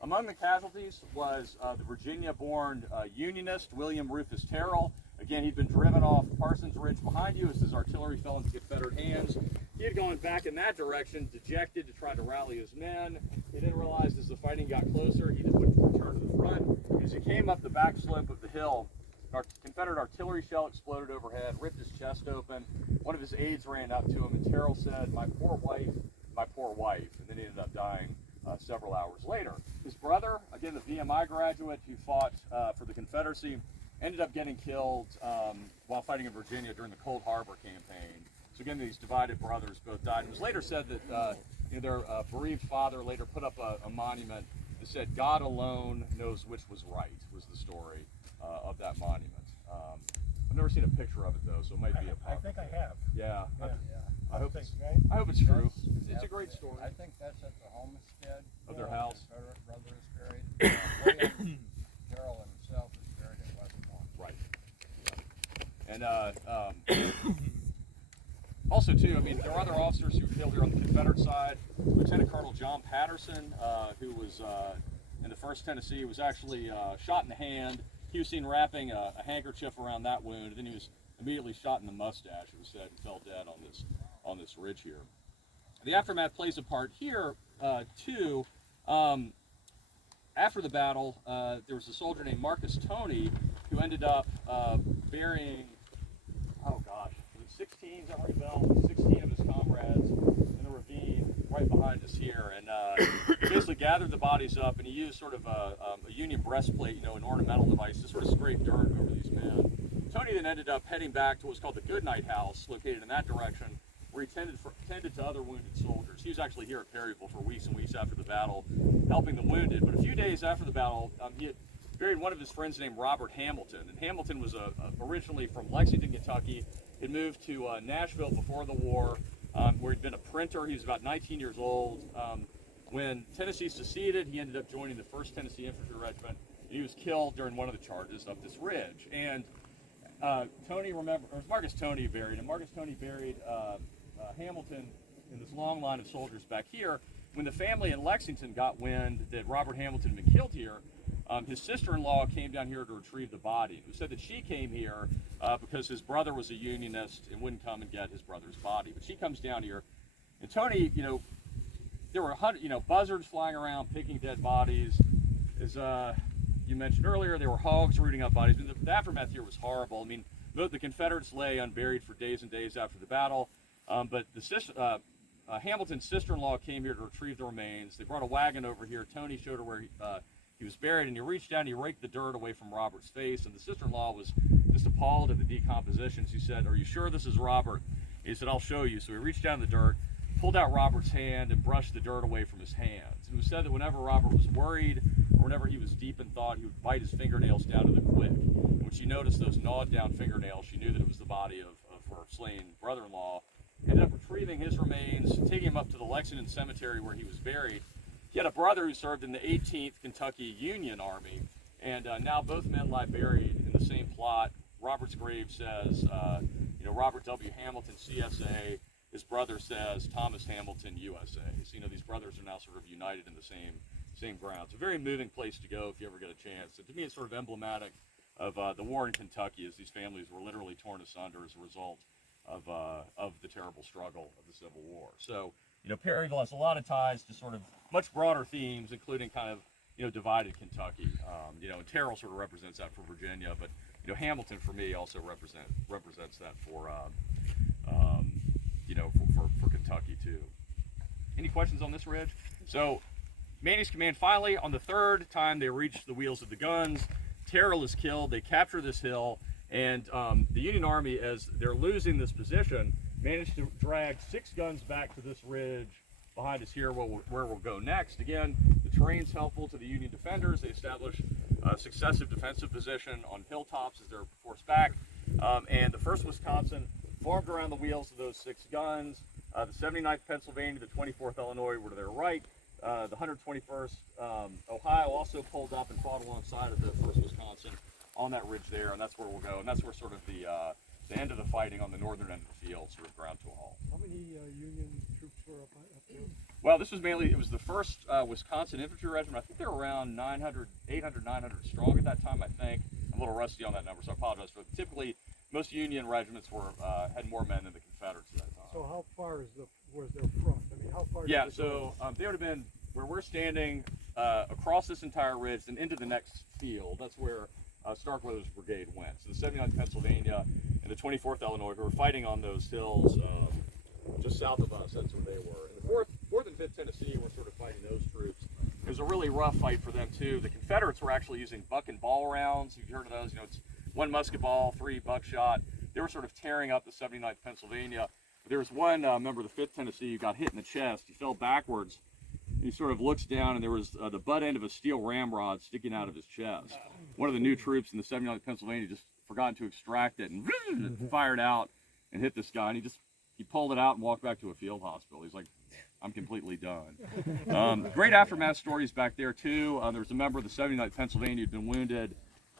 Among the casualties was the Virginia-born Unionist William Rufus Terrell. Again, he'd been driven off Parsons Ridge behind you as his artillery fell into Confederate hands. He had gone back in that direction, dejected, to try to rally his men. He then realized as the fighting got closer, he would return to the front. As he came up the back slope of the hill, a Confederate artillery shell exploded overhead, ripped his chest open. One of his aides ran up to him, and Terrell said, "My poor wife, my poor wife." And then he ended up dying several hours later. His brother, again the VMI graduate who fought for the Confederacy, ended up getting killed while fighting in Virginia during the Cold Harbor campaign. So again, these divided brothers both died. It was later said that their bereaved father later put up a monument that said, "God alone knows which was right," was the story of that monument. I've never seen a picture of it though, so it might be a I think I have. Yeah. I hope it's right? I hope it's true. It's a great story. I think that's at the homestead Of their house. Confederate brother is buried. William Terrell himself is buried at West Point. Right. Yeah. And also too, I mean, there were other officers who were killed here on the Confederate side. Lieutenant Colonel John Patterson, who was in the 1st Tennessee, was actually shot in the hand. He was seen wrapping a handkerchief around that wound, and then he was immediately shot in the mustache, it was said, and fell dead on this ridge here. The aftermath plays a part here too. After the battle, there was a soldier named Marcus Toney who ended up burying, 16 of his comrades in the ravine right behind us here, and he basically gathered the bodies up, and he used sort of a Union breastplate, an ornamental device to sort of scrape dirt over these men. Toney then ended up heading back to what's called the Goodnight House, located in that direction, where he tended to other wounded soldiers. He was actually here at Perryville for weeks and weeks after the battle, helping the wounded. But a few days after the battle, he had buried one of his friends named Robert Hamilton. And Hamilton was originally from Lexington, Kentucky. He'd moved to Nashville before the war, where he'd been a printer. He was about 19 years old. When Tennessee seceded, he ended up joining the 1st Tennessee Infantry Regiment. He was killed during one of the charges up this ridge. And Marcus Toney buried him. Marcus Toney buried Hamilton in this long line of soldiers back here. When the family in Lexington got wind that Robert Hamilton had been killed here, his sister-in-law came down here to retrieve the body. It was said that she came here because his brother was a Unionist and wouldn't come and get his brother's body. But she comes down here, and Toney, there were buzzards flying around picking dead bodies. As you mentioned earlier, there were hogs rooting up bodies. And the aftermath here was horrible. I mean, the Confederates lay unburied for days and days after the battle. But Hamilton's sister-in-law came here to retrieve the remains. They brought a wagon over here. Toney showed her where he was buried, and he reached down and he raked the dirt away from Robert's face. And the sister-in-law was just appalled at the decomposition. She said, "Are you sure this is Robert?" And he said, "I'll show you." So he reached down in the dirt, pulled out Robert's hand, and brushed the dirt away from his hands. And it was said that whenever Robert was worried, or whenever he was deep in thought, he would bite his fingernails down to the quick, which she noticed those gnawed down fingernails, she knew that it was the body of her slain brother-in-law. Ended up retrieving his remains, taking him up to the Lexington Cemetery where he was buried. He had a brother who served in the 18th Kentucky Union Army, and now both men lie buried in the same plot. Robert's grave says, Robert W. Hamilton, CSA. His brother says Thomas Hamilton, USA. So, these brothers are now sort of united in the same ground. It's a very moving place to go if you ever get a chance. And to me, it's sort of emblematic of the war in Kentucky, as these families were literally torn asunder as a result of the terrible struggle of the Civil War. So, Perryville has a lot of ties to sort of much broader themes, including kind of, divided Kentucky. And Terrell sort of represents that for Virginia, but, Hamilton for me also represents that for Kentucky too. Any questions on this, Ridge? So, Maney's command finally, on the third time they reach the wheels of the guns, Terrell is killed. They capture this hill, and the Union Army, as they're losing this position, managed to drag 6 guns back to this ridge behind us here where we'll go next. Again, the terrain's helpful to the Union defenders. They establish a successive defensive position on hilltops as they're forced back. And the 1st Wisconsin formed around the wheels of those 6 guns. The 79th Pennsylvania, the 24th Illinois were to their right. The 121st Ohio also pulled up and fought alongside of the 1st Wisconsin on that ridge there, and that's where we'll go. And that's where sort of the end of the fighting on the northern end of the field sort of ground to a halt. How many Union troops were up there? Well, this was mainly, it was the 1st Wisconsin Infantry Regiment. I think they were around 900 strong at that time, I think. I'm a little rusty on that number, so I apologize for it. Typically, most Union regiments had more men than the Confederates at that time. So how far was their front? I mean, how far? Yeah, so they would have been where we're standing across this entire ridge and into the next field. That's where Starkweather's brigade went. So the 79th Pennsylvania and the 24th Illinois, who were fighting on those hills just south of us, that's where they were. And the 4th and 5th Tennessee were sort of fighting those troops. It was a really rough fight for them too. The Confederates were actually using buck and ball rounds. You've heard of those, it's 1 musket ball, 3 buckshot. They were sort of tearing up the 79th Pennsylvania. There was one member of the 5th Tennessee who got hit in the chest. He fell backwards. He sort of looks down, and there was the butt end of a steel ramrod sticking out of his chest. One of the new troops in the 79th Pennsylvania just forgot to extract it and it fired out and hit this guy. And he pulled it out and walked back to a field hospital. He's like, I'm completely done. Great aftermath stories back there too. There was a member of the 79th Pennsylvania who'd been wounded.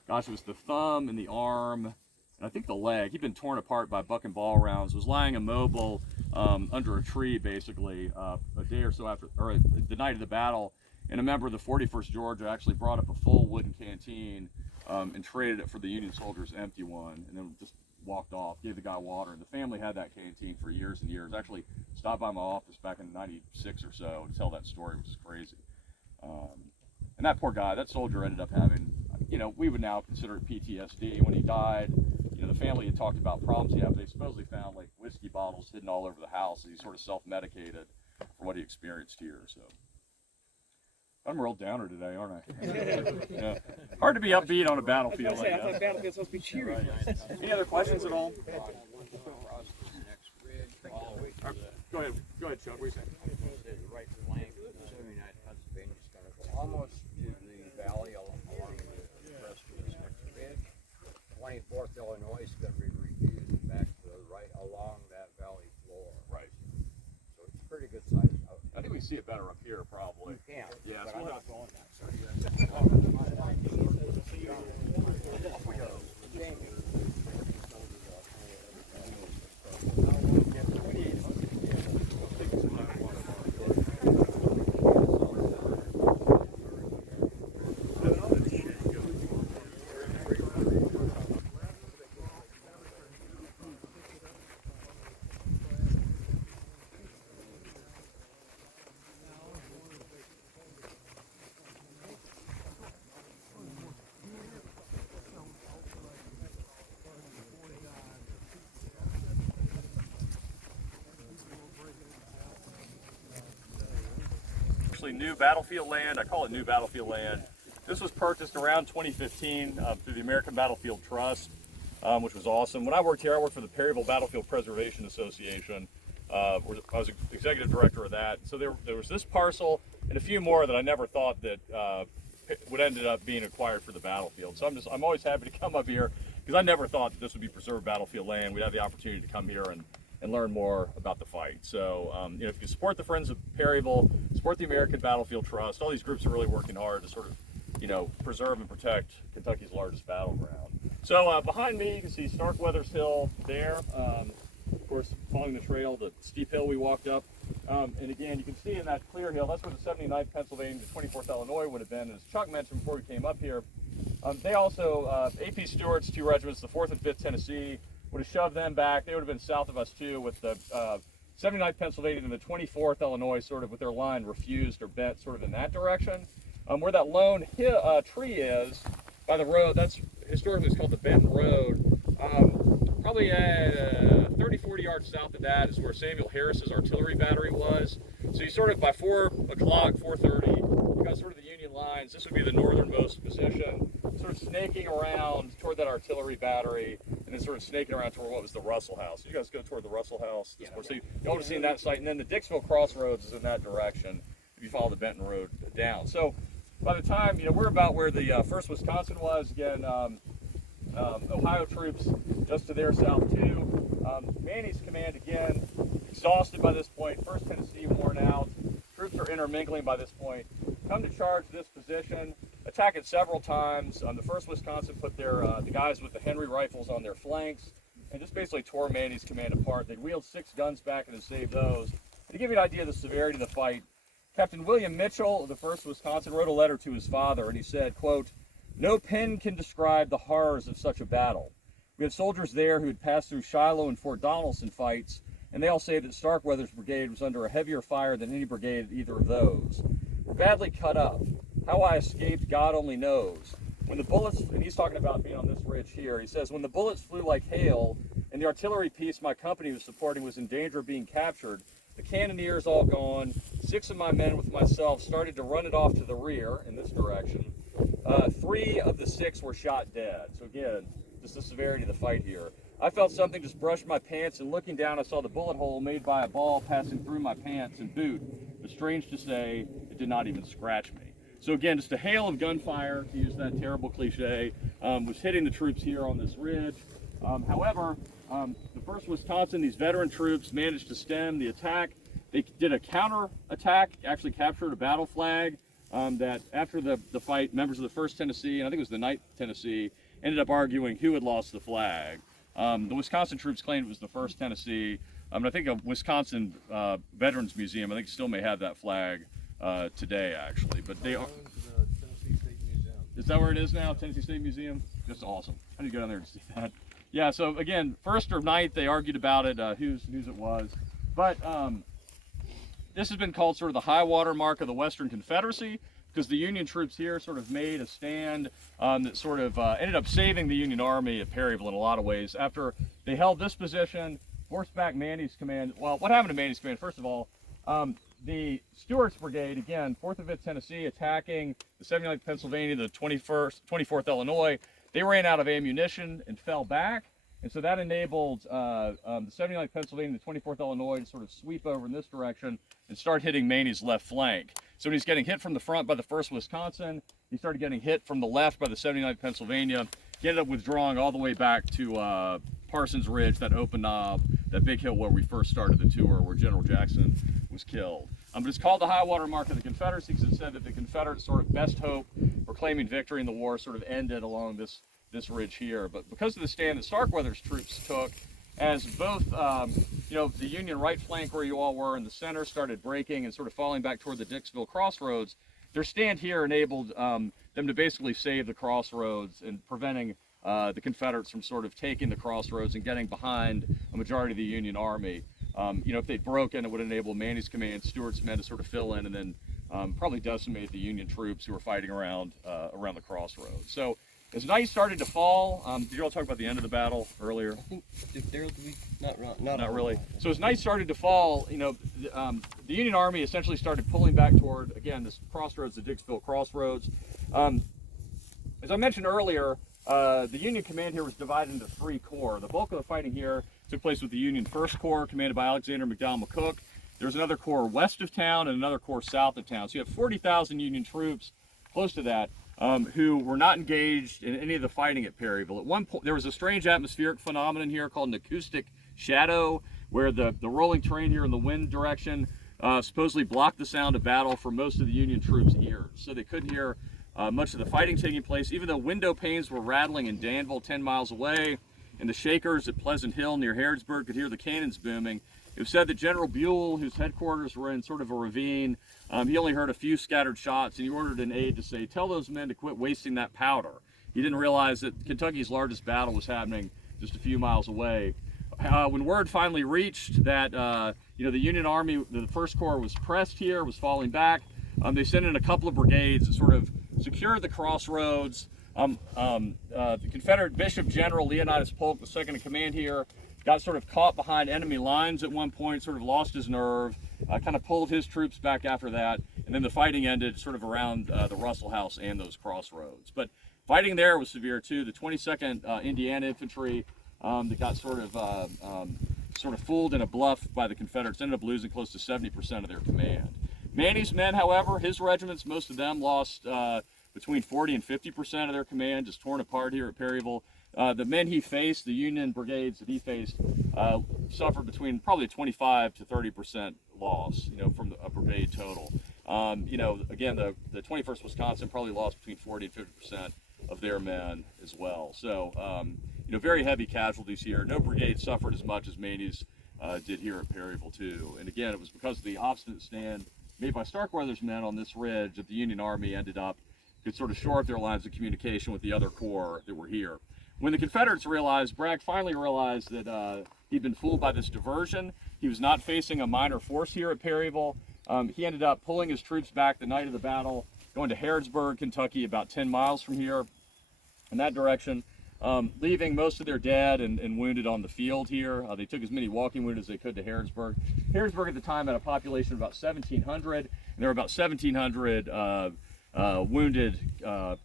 Gosh, it was the thumb and the arm, and I think the leg. He'd been torn apart by buck and ball rounds. Was lying immobile under a tree, basically, a day or so after, or the night of the battle. And a member of the 41st Georgia actually brought up a full wooden canteen and traded it for the Union soldiers' empty one, and then just walked off, gave the guy water. And the family had that canteen for years and years. Actually stopped by my office back in '96 or so to tell that story, which is crazy. And that poor guy, that soldier ended up having, we would now consider it PTSD. When he died, the family had talked about problems he had. They supposedly found like whiskey bottles hidden all over the house, and he sort of self-medicated for what he experienced here. So I'm a real downer today, aren't I? Yeah. Hard to be upbeat on a battlefield. I thought battlefield's supposed to be cheery. Any other questions at all? Go ahead, Chuck. What are you saying? Right flank of the 79th Pennsylvania is going to go almost to the valley along the rest of this next ridge. 24th Illinois is going to be repeated back to the right along that valley floor. Right. So it's a pretty good size out. I think we see it better up here, probably. You can. Yeah, but so I'm we'll not going that side. New battlefield land. I call it new battlefield land. This was purchased around 2015 through the American Battlefield Trust, which was awesome. When I worked here, I worked for the Perryville Battlefield Preservation Association. I was executive director of that. So there was this parcel and a few more that I never thought that what ended up being acquired for the battlefield. So I'm always happy to come up here because I never thought that this would be preserved battlefield land. We'd have the opportunity to come here and learn more about the fight. So, you know, if you support the Friends of Perryville, support the American Battlefield Trust, all these groups are really working hard to sort of, you know, preserve and protect Kentucky's largest battleground. So behind me, you can see Starkweather's Hill there. Of course, following the trail, the steep hill we walked up. And again, you can see in that clear hill, that's where the 79th Pennsylvania, the 24th Illinois would have been. As Chuck mentioned before we came up here, they also, AP Stuart's 2 regiments, the 4th and 5th Tennessee, would have shoved them back. They would have been south of us too, with the 79th Pennsylvania and the 24th Illinois sort of with their line refused or bent sort of in that direction. Where that lone tree is by the road, that's historically it's called the Benton Road. Probably 30, 40 yards south of that is where Samuel Harris's artillery battery was. So you sort of by 4 o'clock, 4:30, you got sort of the Union lines. This would be the northernmost position, sort of snaking around toward that artillery battery, and then sort of snaking around toward what was the Russell House. You guys go toward the Russell House. Yeah, so you would have seen that site, and then the Dixville Crossroads is in that direction if you follow the Benton Road down. So by the time, you know, we're about where the 1st Wisconsin was, again, Ohio troops just to their south too. Maney's command again, exhausted by this point. 1st Tennessee worn out. Troops are intermingling by this point. Come to charge this position, attack it several times. The 1st Wisconsin put their the guys with the Henry rifles on their flanks and just basically tore Maney's command apart. They wheeled 6 guns back and saved those. And to give you an idea of the severity of the fight, Captain William Mitchell of the 1st Wisconsin wrote a letter to his father, and he said, quote, "No pen can describe the horrors of such a battle. We have soldiers there who had passed through Shiloh and Fort Donelson fights, and they all say that Starkweather's brigade was under a heavier fire than any brigade at either of those. We're badly cut up. How I escaped, God only knows. When the bullets," and he's talking about being on this ridge here, he says, "when the bullets flew like hail, and the artillery piece my company was supporting was in danger of being captured, the cannoneers all gone, 6 of my men with myself started to run it off to the rear in this direction. 3 of the 6 were shot dead." So again, just the severity of the fight here. "I felt something just brush my pants, and looking down, I saw the bullet hole made by a ball passing through my pants and boot. But strange to say, it did not even scratch me." So again, just a hail of gunfire, to use that terrible cliche, was hitting the troops here on this ridge. However, the 1st Wisconsin, these veteran troops managed to stem the attack. They did a counterattack, actually captured a battle flag that after the fight, members of the 1st Tennessee, and I think it was the 9th Tennessee, ended up arguing who had lost the flag. The Wisconsin troops claimed it was the 1st Tennessee. I think a Wisconsin Veterans Museum, I think still may have that flag today, actually. But they are. Tennessee State Museum. Is that where it is now? Tennessee State Museum? Just awesome. I need to go down there and see that. Yeah, so again, 1st or 9th, they argued about it, whose it was. But this has been called sort of the high water mark of the Western Confederacy, because the Union troops here sort of made a stand that sort of ended up saving the Union Army at Perryville in a lot of ways. After they held this position, forced back Maney's command. Well, what happened to Maney's command? First of all, the Stuart's brigade, again, 4th and 5th Tennessee, attacking the 79th Pennsylvania, the 24th Illinois, they ran out of ammunition and fell back. And so that enabled the 79th Pennsylvania and the 24th Illinois to sort of sweep over in this direction and start hitting Maney's left flank. So when he's getting hit from the front by the 1st Wisconsin, he started getting hit from the left by the 79th Pennsylvania. He ended up withdrawing all the way back to Parsons Ridge, that open knob, that big hill where we first started the tour, where General Jackson was killed. But it's called the high water mark of the Confederacy because it said that the Confederates' sort of best hope for claiming victory in the war sort of ended along this ridge here. But because of the stand that Starkweather's troops took, as both you know, the Union right flank where you all were in the center started breaking and sort of falling back toward the Dixville Crossroads, their stand here enabled them to basically save the crossroads and preventing the Confederates from sort of taking the crossroads and getting behind a majority of the Union Army. You know, if they'd broken, it would enable Maney's command, Stuart's men to sort of fill in and then probably decimate the Union troops who were fighting around the crossroads. So as night started to fall, did you all talk about the end of the battle earlier? I think Not really. So as night started to fall, you know, the Union Army essentially started pulling back toward, again, this crossroads, the Dixville Crossroads. As I mentioned earlier, the Union command here was divided into 3 corps. The bulk of the fighting here took place with the Union 1st Corps, commanded by Alexander McDowell McCook. There's another corps west of town and another corps south of town. So you have 40,000 Union troops close to that, who were not engaged in any of the fighting at Perryville. At one point, there was a strange atmospheric phenomenon here called an acoustic shadow, where the rolling terrain here in the wind direction supposedly blocked the sound of battle for most of the Union troops' ears. So they couldn't hear much of the fighting taking place, even though window panes were rattling in Danville 10 miles away, and the Shakers at Pleasant Hill near Harrodsburg could hear the cannons booming. It was said that General Buell, whose headquarters were in sort of a ravine, he only heard a few scattered shots, and he ordered an aide to say, "Tell those men to quit wasting that powder." He didn't realize that Kentucky's largest battle was happening just a few miles away. When word finally reached that the Union Army, the First Corps was pressed here, was falling back, they sent in a couple of brigades to sort of secure the crossroads. The Confederate Bishop General Leonidas Polk, the second in command here, got sort of caught behind enemy lines at one point, sort of lost his nerve, kind of pulled his troops back after that, and then the fighting ended sort of around the Russell House and those crossroads. But fighting there was severe too. The 22nd Indiana Infantry that got sort of fooled in a bluff by the Confederates ended up losing close to 70% of their command. Maney's men, however, his regiments, most of them lost between 40 and 50% of their command, just torn apart here at Perryville. The men he faced, the Union brigades that he faced, suffered between probably 25 to 30% loss, from a brigade total. Again, the 21st Wisconsin probably lost between 40 and 50% of their men as well. So, very heavy casualties here. No brigade suffered as much as Maney's did here at Perryville too. And again, it was because of the obstinate stand made by Starkweather's men on this ridge that the Union Army could sort of shore up their lines of communication with the other corps that were here. When the Confederates Bragg finally realized that he'd been fooled by this diversion, he was not facing a minor force here at Perryville. He ended up pulling his troops back the night of the battle, going to Harrodsburg, Kentucky, about 10 miles from here in that direction, leaving most of their dead and wounded on the field here. They took as many walking wounded as they could to Harrodsburg. Harrodsburg at the time had a population of about 1,700, and there were about 1,700 wounded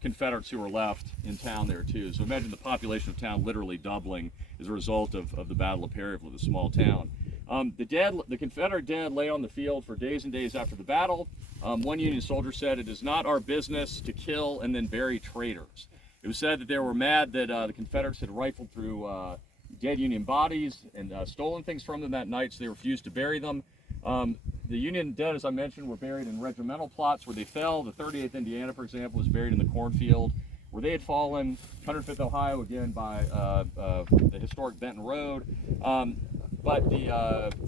Confederates who were left in town there too. So imagine the population of town literally doubling as a result of the Battle of Perryville, the small town. The Confederate dead lay on the field for days and days after the battle. One Union soldier said, "It is not our business to kill and then bury traitors." It was said that they were mad that the Confederates had rifled through dead Union bodies and stolen things from them that night, so they refused to bury them. The Union dead, as I mentioned, were buried in regimental plots where they fell. The 38th Indiana, for example, was buried in the Cornfield where they had fallen. 105th Ohio, again, by the historic Benton Road.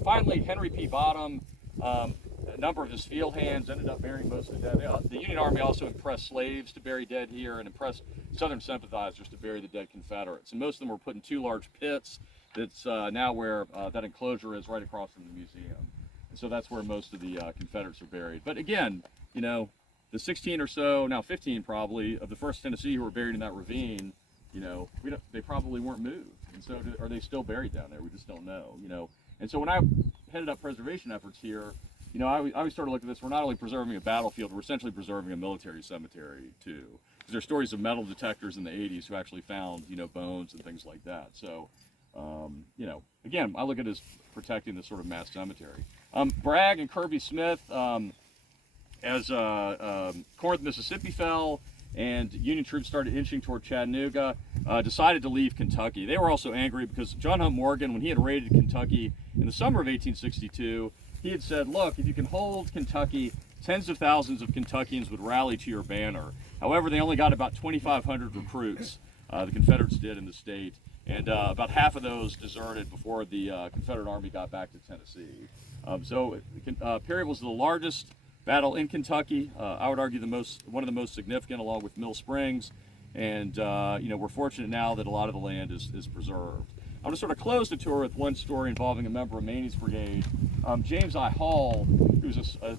Finally, Henry P. Bottom, a number of his field hands ended up burying most of the dead. The Union Army also impressed slaves to bury dead here and impressed Southern sympathizers to bury the dead Confederates. And most of them were put in two large pits that's now where that enclosure is, right across from the museum. And so that's where most of the Confederates are buried. But again, the 16 or so, now 15 probably, of the 1st Tennessee who were buried in that ravine, they probably weren't moved. And so are they still buried down there? We just don't know, And so when I headed up preservation efforts here, I always sort of look at this, we're not only preserving a battlefield, we're essentially preserving a military cemetery too. Because there's stories of metal detectors in the 80s who actually found, bones and things like that. So, again, I look at it as protecting this sort of mass cemetery. Bragg and Kirby Smith, as Corinth, Mississippi fell and Union troops started inching toward Chattanooga, decided to leave Kentucky. They were also angry because John Hunt Morgan, when he had raided Kentucky in the summer of 1862, he had said, "Look, if you can hold Kentucky, tens of thousands of Kentuckians would rally to your banner." However, they only got about 2,500 recruits, the Confederates did in the state, and about half of those deserted before the Confederate Army got back to Tennessee. Perryville was the largest battle in Kentucky. I would argue one of the most significant, along with Mill Springs, and we're fortunate now that a lot of the land is preserved. I'm going to sort of close the tour with one story involving a member of Maney's brigade, James I. Hall, who's a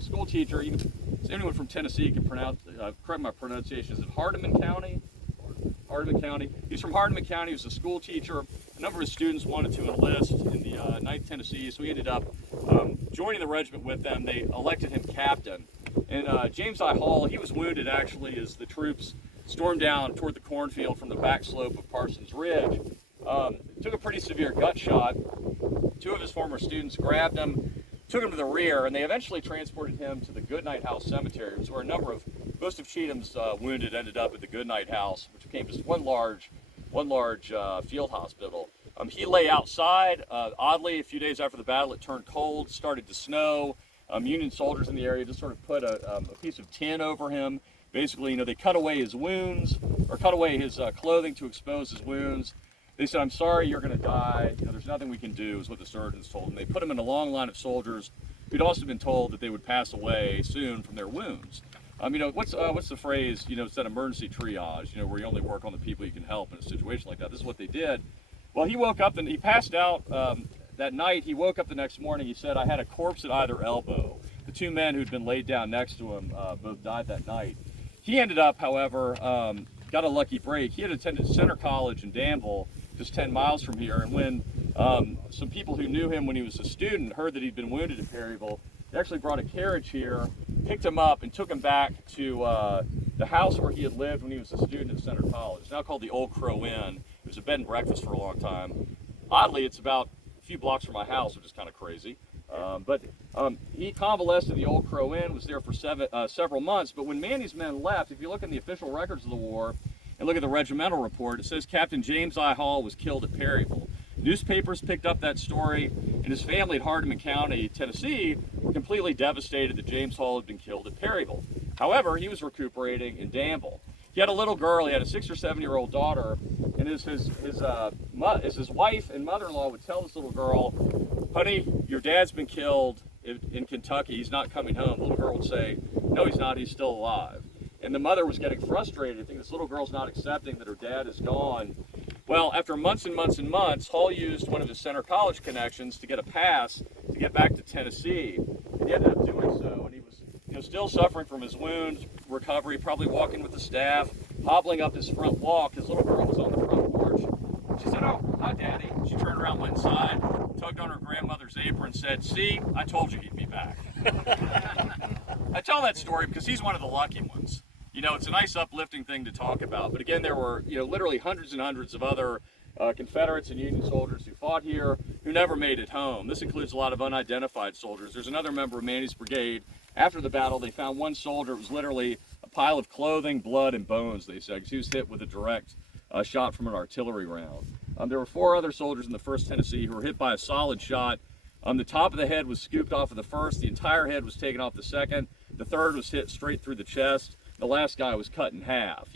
school teacher. Anyone from Tennessee can correct my pronunciation. Is it Hardeman County? Hardeman County. He's from Hardeman County. He was a school teacher. A number of his students wanted to enlist in the 9th Tennessee, so he ended up joining the regiment with them. They elected him captain. And James I. Hall, he was wounded actually as the troops stormed down toward the cornfield from the back slope of Parsons Ridge. Took a pretty severe gut shot. Two of his former students grabbed him, took him to the rear, and they eventually transported him to the Goodnight House Cemetery, which is where a number of most of Cheatham's wounded ended up at the Goodnight House, which became just one large field hospital. He lay outside. Oddly, a few days after the battle, it turned cold, started to snow. Union soldiers in the area just sort of put a piece of tin over him. Basically, they cut away his wounds, or cut away his clothing to expose his wounds. They said, "I'm sorry, you're going to die. There's nothing we can do," is what the surgeons told him. They put him in a long line of soldiers who'd also been told that they would pass away soon from their wounds. What's the phrase? It's that emergency triage. Where you only work on the people you can help in a situation like that. This is what they did. Well, he woke up and he passed out that night. He woke up the next morning. He said, "I had a corpse at either elbow." The two men who'd been laid down next to him both died that night. He ended up, however, got a lucky break. He had attended Center College in Danville, just 10 miles from here, and when some people who knew him when he was a student heard that he'd been wounded at Perryville, they actually brought a carriage here, picked him up, and took him back to the house where he had lived when he was a student at Center College. It's now called the Old Crow Inn. It was a bed and breakfast for a long time. Oddly, it's about a few blocks from my house, which is kind of crazy. He convalesced at the Old Crow Inn, was there for several months, but when Maney's men left, if you look in the official records of the war and look at the regimental report, it says Captain James I. Hall was killed at Perryville. Newspapers picked up that story, and his family at Hardeman County, Tennessee, were completely devastated that James Hall had been killed at Perryville. However, he was recuperating in Danville. He had a little girl. He had a 6 or 7 year old daughter, and as his wife and mother-in-law would tell this little girl, "Honey, your dad's been killed in Kentucky. He's not coming home." The little girl would say, "No, he's not. He's still alive." And the mother was getting frustrated. I think this little girl's not accepting that her dad is gone. Well, after months and months and months, Hall used one of his Center College connections to get a pass to get back to Tennessee. And he ended up doing so, and he was still suffering from his wounds, recovery, probably walking with the staff, hobbling up his front walk. His little girl was on the front porch. She said, "Oh, hi, Daddy." She turned around, went inside, tugged on her grandmother's apron, and said, "See, I told you he'd be back." I tell that story because he's one of the lucky ones. It's a nice uplifting thing to talk about. But again, there were, literally hundreds and hundreds of other Confederates and Union soldiers who fought here who never made it home. This includes a lot of unidentified soldiers. There's another member of Maney's brigade. After the battle, they found one soldier. It was literally a pile of clothing, blood, and bones, they said, because he was hit with a direct shot from an artillery round. There were 4 other soldiers in the 1st Tennessee who were hit by a solid shot. The top of the head was scooped off of the 1st. The entire head was taken off the 2nd. The 3rd was hit straight through the chest. The last guy was cut in half.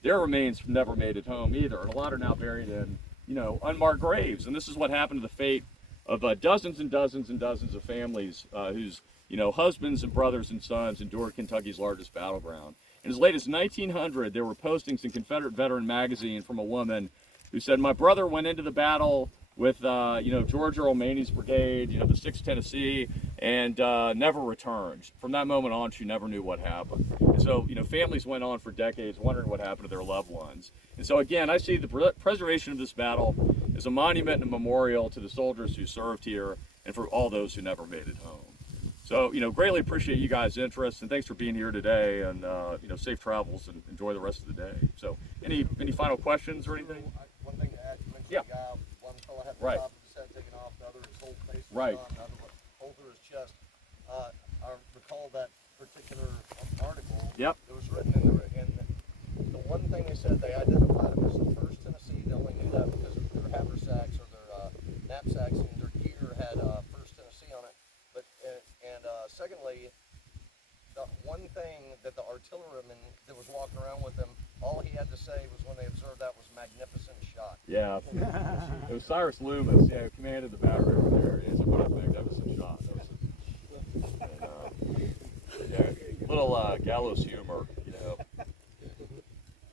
Their remains never made it home either, and a lot are now buried in, unmarked graves. And this is what happened to the fate of dozens and dozens and dozens of families whose, husbands and brothers and sons endured Kentucky's largest battleground. And as late as 1900, there were postings in Confederate Veteran magazine from a woman who said, "My brother went into the battle with, George Earl Maney's brigade, the 6th Tennessee, and never returned." From that moment on, she never knew what happened. And so, families went on for decades wondering what happened to their loved ones. And so again, I see the preservation of this battle as a monument and a memorial to the soldiers who served here and for all those who never made it home. So, greatly appreciate you guys' interest, and thanks for being here today, and, safe travels and enjoy the rest of the day. So, any final questions or anything? One thing to add, you mentioned Yeah. the guy, one fellow had the Right. top of his head taken off, the other his whole face was Right. gone, the other was whole through his chest. I recall that particular article. Yep. It was written in the one thing they said they identified him as the 1st Tennessee. They only knew that because of their haversacks or their knapsacks, and their gear had 1st Tennessee on it. But secondly, the one thing that the artilleryman that was walking around with them, all he had to say was when they observed that was "magnificent shot." Yeah. It was Cyrus Loomis, who commanded the battery over there. He said, "What a magnificent shot." That was little gallows humor,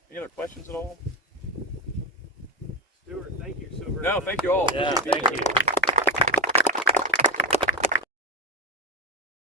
Any other questions at all? Stuart, thank you so very much. No, thank you all. Yeah, Appreciate being thank here. you.